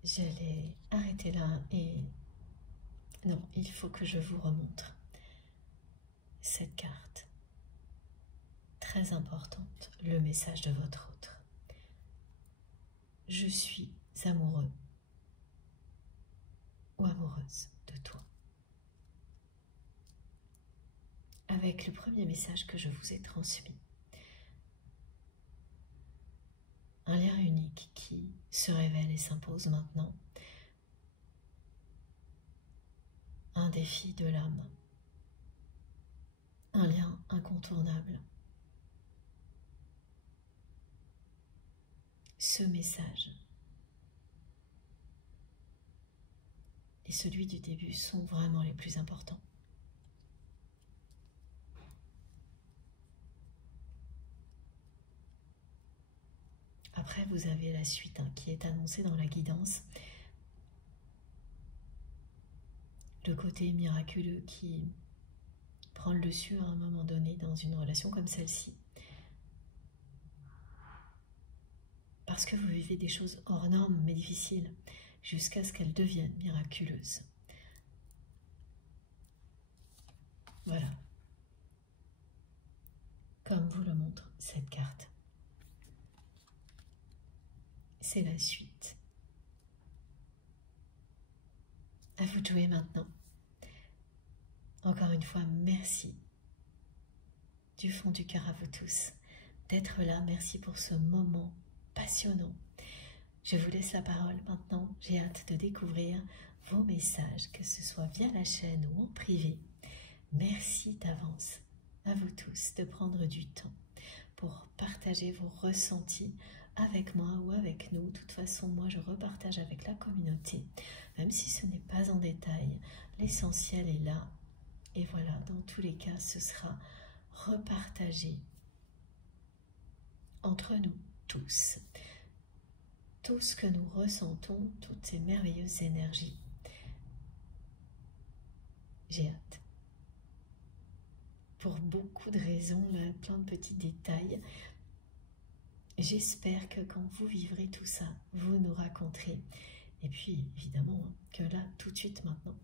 J'allais arrêter là et non, il faut que je vous remontre cette carte. Très importante, le message de votre autre. Je suis amoureux ou amoureuse de toi. Avec le premier message que je vous ai transmis. Un lien unique qui se révèle et s'impose maintenant. Un défi de l'âme. Un lien incontournable. Ce message et celui du début sont vraiment les plus importants. Après, vous avez la suite qui est annoncée dans la guidance. Le côté miraculeux qui prend le dessus à un moment donné dans une relation comme celle-ci. Parce que vous vivez des choses hors normes mais difficiles jusqu'à ce qu'elles deviennent miraculeuses. Voilà. Comme vous le montre cette carte. C'est la suite. À vous de jouer maintenant. Encore une fois, merci du fond du cœur à vous tous d'être là. Merci pour ce moment passionnant. Je vous laisse la parole maintenant. J'ai hâte de découvrir vos messages, que ce soit via la chaîne ou en privé. Merci d'avance à vous tous de prendre du temps pour partager vos ressentis avec moi ou avec nous. De toute façon, moi, je repartage avec la communauté, même si ce n'est pas en détail. L'essentiel est là. Et voilà, dans tous les cas, ce sera repartagé entre nous tous. Tout ce que nous ressentons, toutes ces merveilleuses énergies. J'ai hâte. Pour beaucoup de raisons, là, plein de petits détails. J'espère que quand vous vivrez tout ça, vous nous raconterez. Et puis, évidemment, que là, tout de suite maintenant,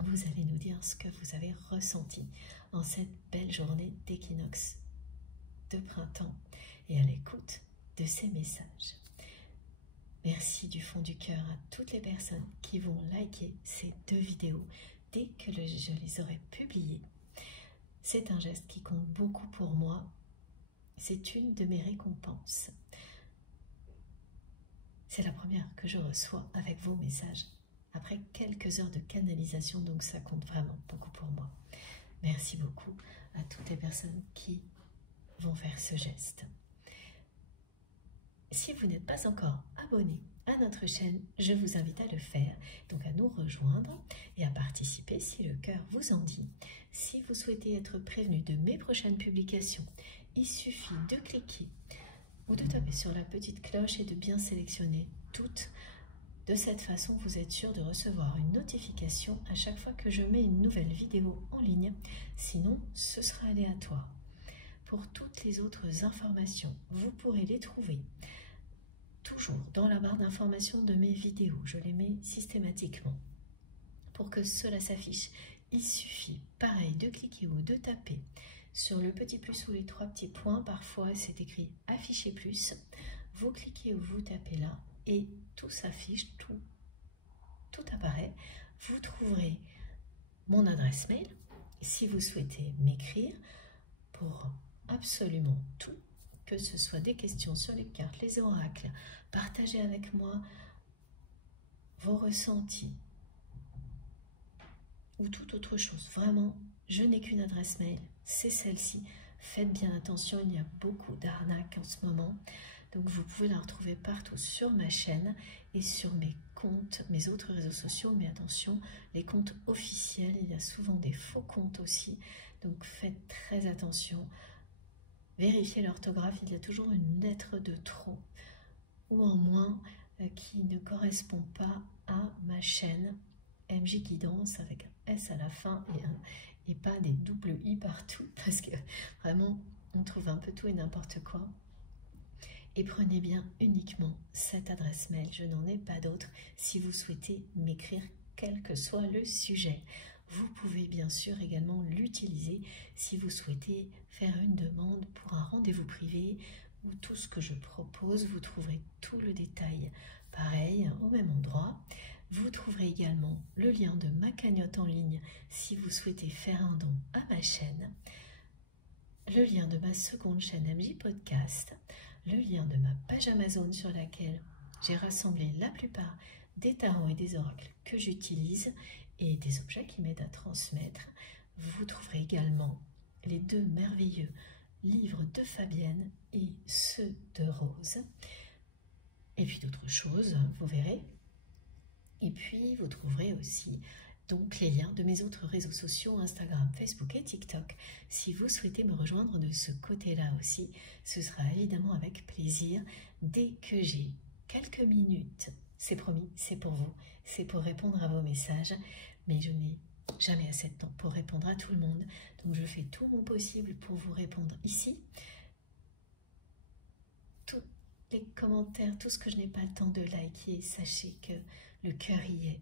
vous allez nous dire ce que vous avez ressenti en cette belle journée d'équinoxe de printemps et à l'écoute de ces messages. Merci du fond du cœur à toutes les personnes qui vont liker ces 2 vidéos dès que je les aurai publiées. C'est un geste qui compte beaucoup pour moi. C'est une de mes récompenses. C'est la première que je reçois avec vos messages. Après quelques heures de canalisation, donc ça compte vraiment beaucoup pour moi. Merci beaucoup à toutes les personnes qui vont faire ce geste. Si vous n'êtes pas encore abonné à notre chaîne, je vous invite à le faire, donc à nous rejoindre et à participer si le cœur vous en dit. Si vous souhaitez être prévenu de mes prochaines publications, il suffit de cliquer ou de taper sur la petite cloche et de bien sélectionner toutes. De cette façon, vous êtes sûr de recevoir une notification à chaque fois que je mets une nouvelle vidéo en ligne. Sinon, ce sera aléatoire. Pour toutes les autres informations, vous pourrez les trouver toujours dans la barre d'information de mes vidéos. Je les mets systématiquement. Pour que cela s'affiche, il suffit, pareil, de cliquer ou de taper sur le petit plus ou les trois petits points. Parfois, c'est écrit « Afficher plus ». Vous cliquez ou vous tapez là et tout s'affiche, tout apparaît. Vous trouverez mon adresse mail si vous souhaitez m'écrire pour absolument tout, que ce soit des questions sur les cartes, les oracles, partagez avec moi vos ressentis ou toute autre chose. Vraiment, je n'ai qu'une adresse mail, c'est celle-ci. Faites bien attention, il y a beaucoup d'arnaques en ce moment. Donc vous pouvez la retrouver partout sur ma chaîne et sur mes comptes, mes autres réseaux sociaux. Mais attention, les comptes officiels, il y a souvent des faux comptes aussi. Donc faites très attention. Vérifiez l'orthographe, il y a toujours une lettre de trop ou en moins qui ne correspond pas à ma chaîne MJ Guidance avec un S à la fin et pas des doubles I partout parce que vraiment on trouve un peu tout et n'importe quoi. Et prenez bien uniquement cette adresse mail, je n'en ai pas d'autre si vous souhaitez m'écrire quel que soit le sujet. Vous pouvez bien sûr également l'utiliser si vous souhaitez faire une demande pour un rendez-vous privé ou tout ce que je propose. Vous trouverez tout le détail pareil au même endroit. Vous trouverez également le lien de ma cagnotte en ligne si vous souhaitez faire un don à ma chaîne, le lien de ma seconde chaîne MJ Podcast, le lien de ma page Amazon sur laquelle j'ai rassemblé la plupart des tarots et des oracles que j'utilise et des objets qui m'aident à transmettre. Vous trouverez également les deux merveilleux livres de Fabienne et ceux de Rose. Et puis d'autres choses, vous verrez. Et puis vous trouverez aussi donc les liens de mes autres réseaux sociaux, Instagram, Facebook et TikTok. Si vous souhaitez me rejoindre de ce côté-là aussi, ce sera évidemment avec plaisir. Dès que j'ai quelques minutes, c'est promis, c'est pour vous, c'est pour répondre à vos messages, mais je n'ai jamais assez de temps pour répondre à tout le monde. Donc je fais tout mon possible pour vous répondre ici. Tous les commentaires, tout ce que je n'ai pas le temps de liker, sachez que le cœur y est.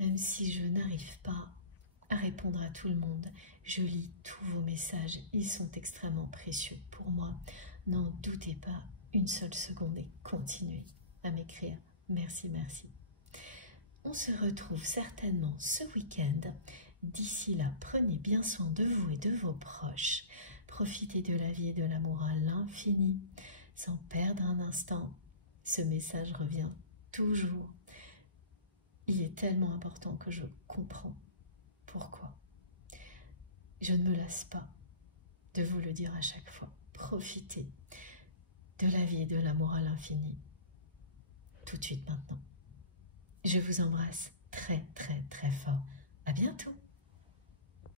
Même si je n'arrive pas à répondre à tout le monde, je lis tous vos messages. Ils sont extrêmement précieux pour moi. N'en doutez pas une seule seconde et continuez à m'écrire. Merci, merci. On se retrouve certainement ce week-end. D'ici là, prenez bien soin de vous et de vos proches. Profitez de la vie et de l'amour à l'infini, sans perdre un instant. Ce message revient toujours. Il est tellement important que je comprends pourquoi. Je ne me lasse pas de vous le dire à chaque fois. Profitez de la vie et de l'amour à l'infini. Tout de suite maintenant. Je vous embrasse très très très fort. À bientôt.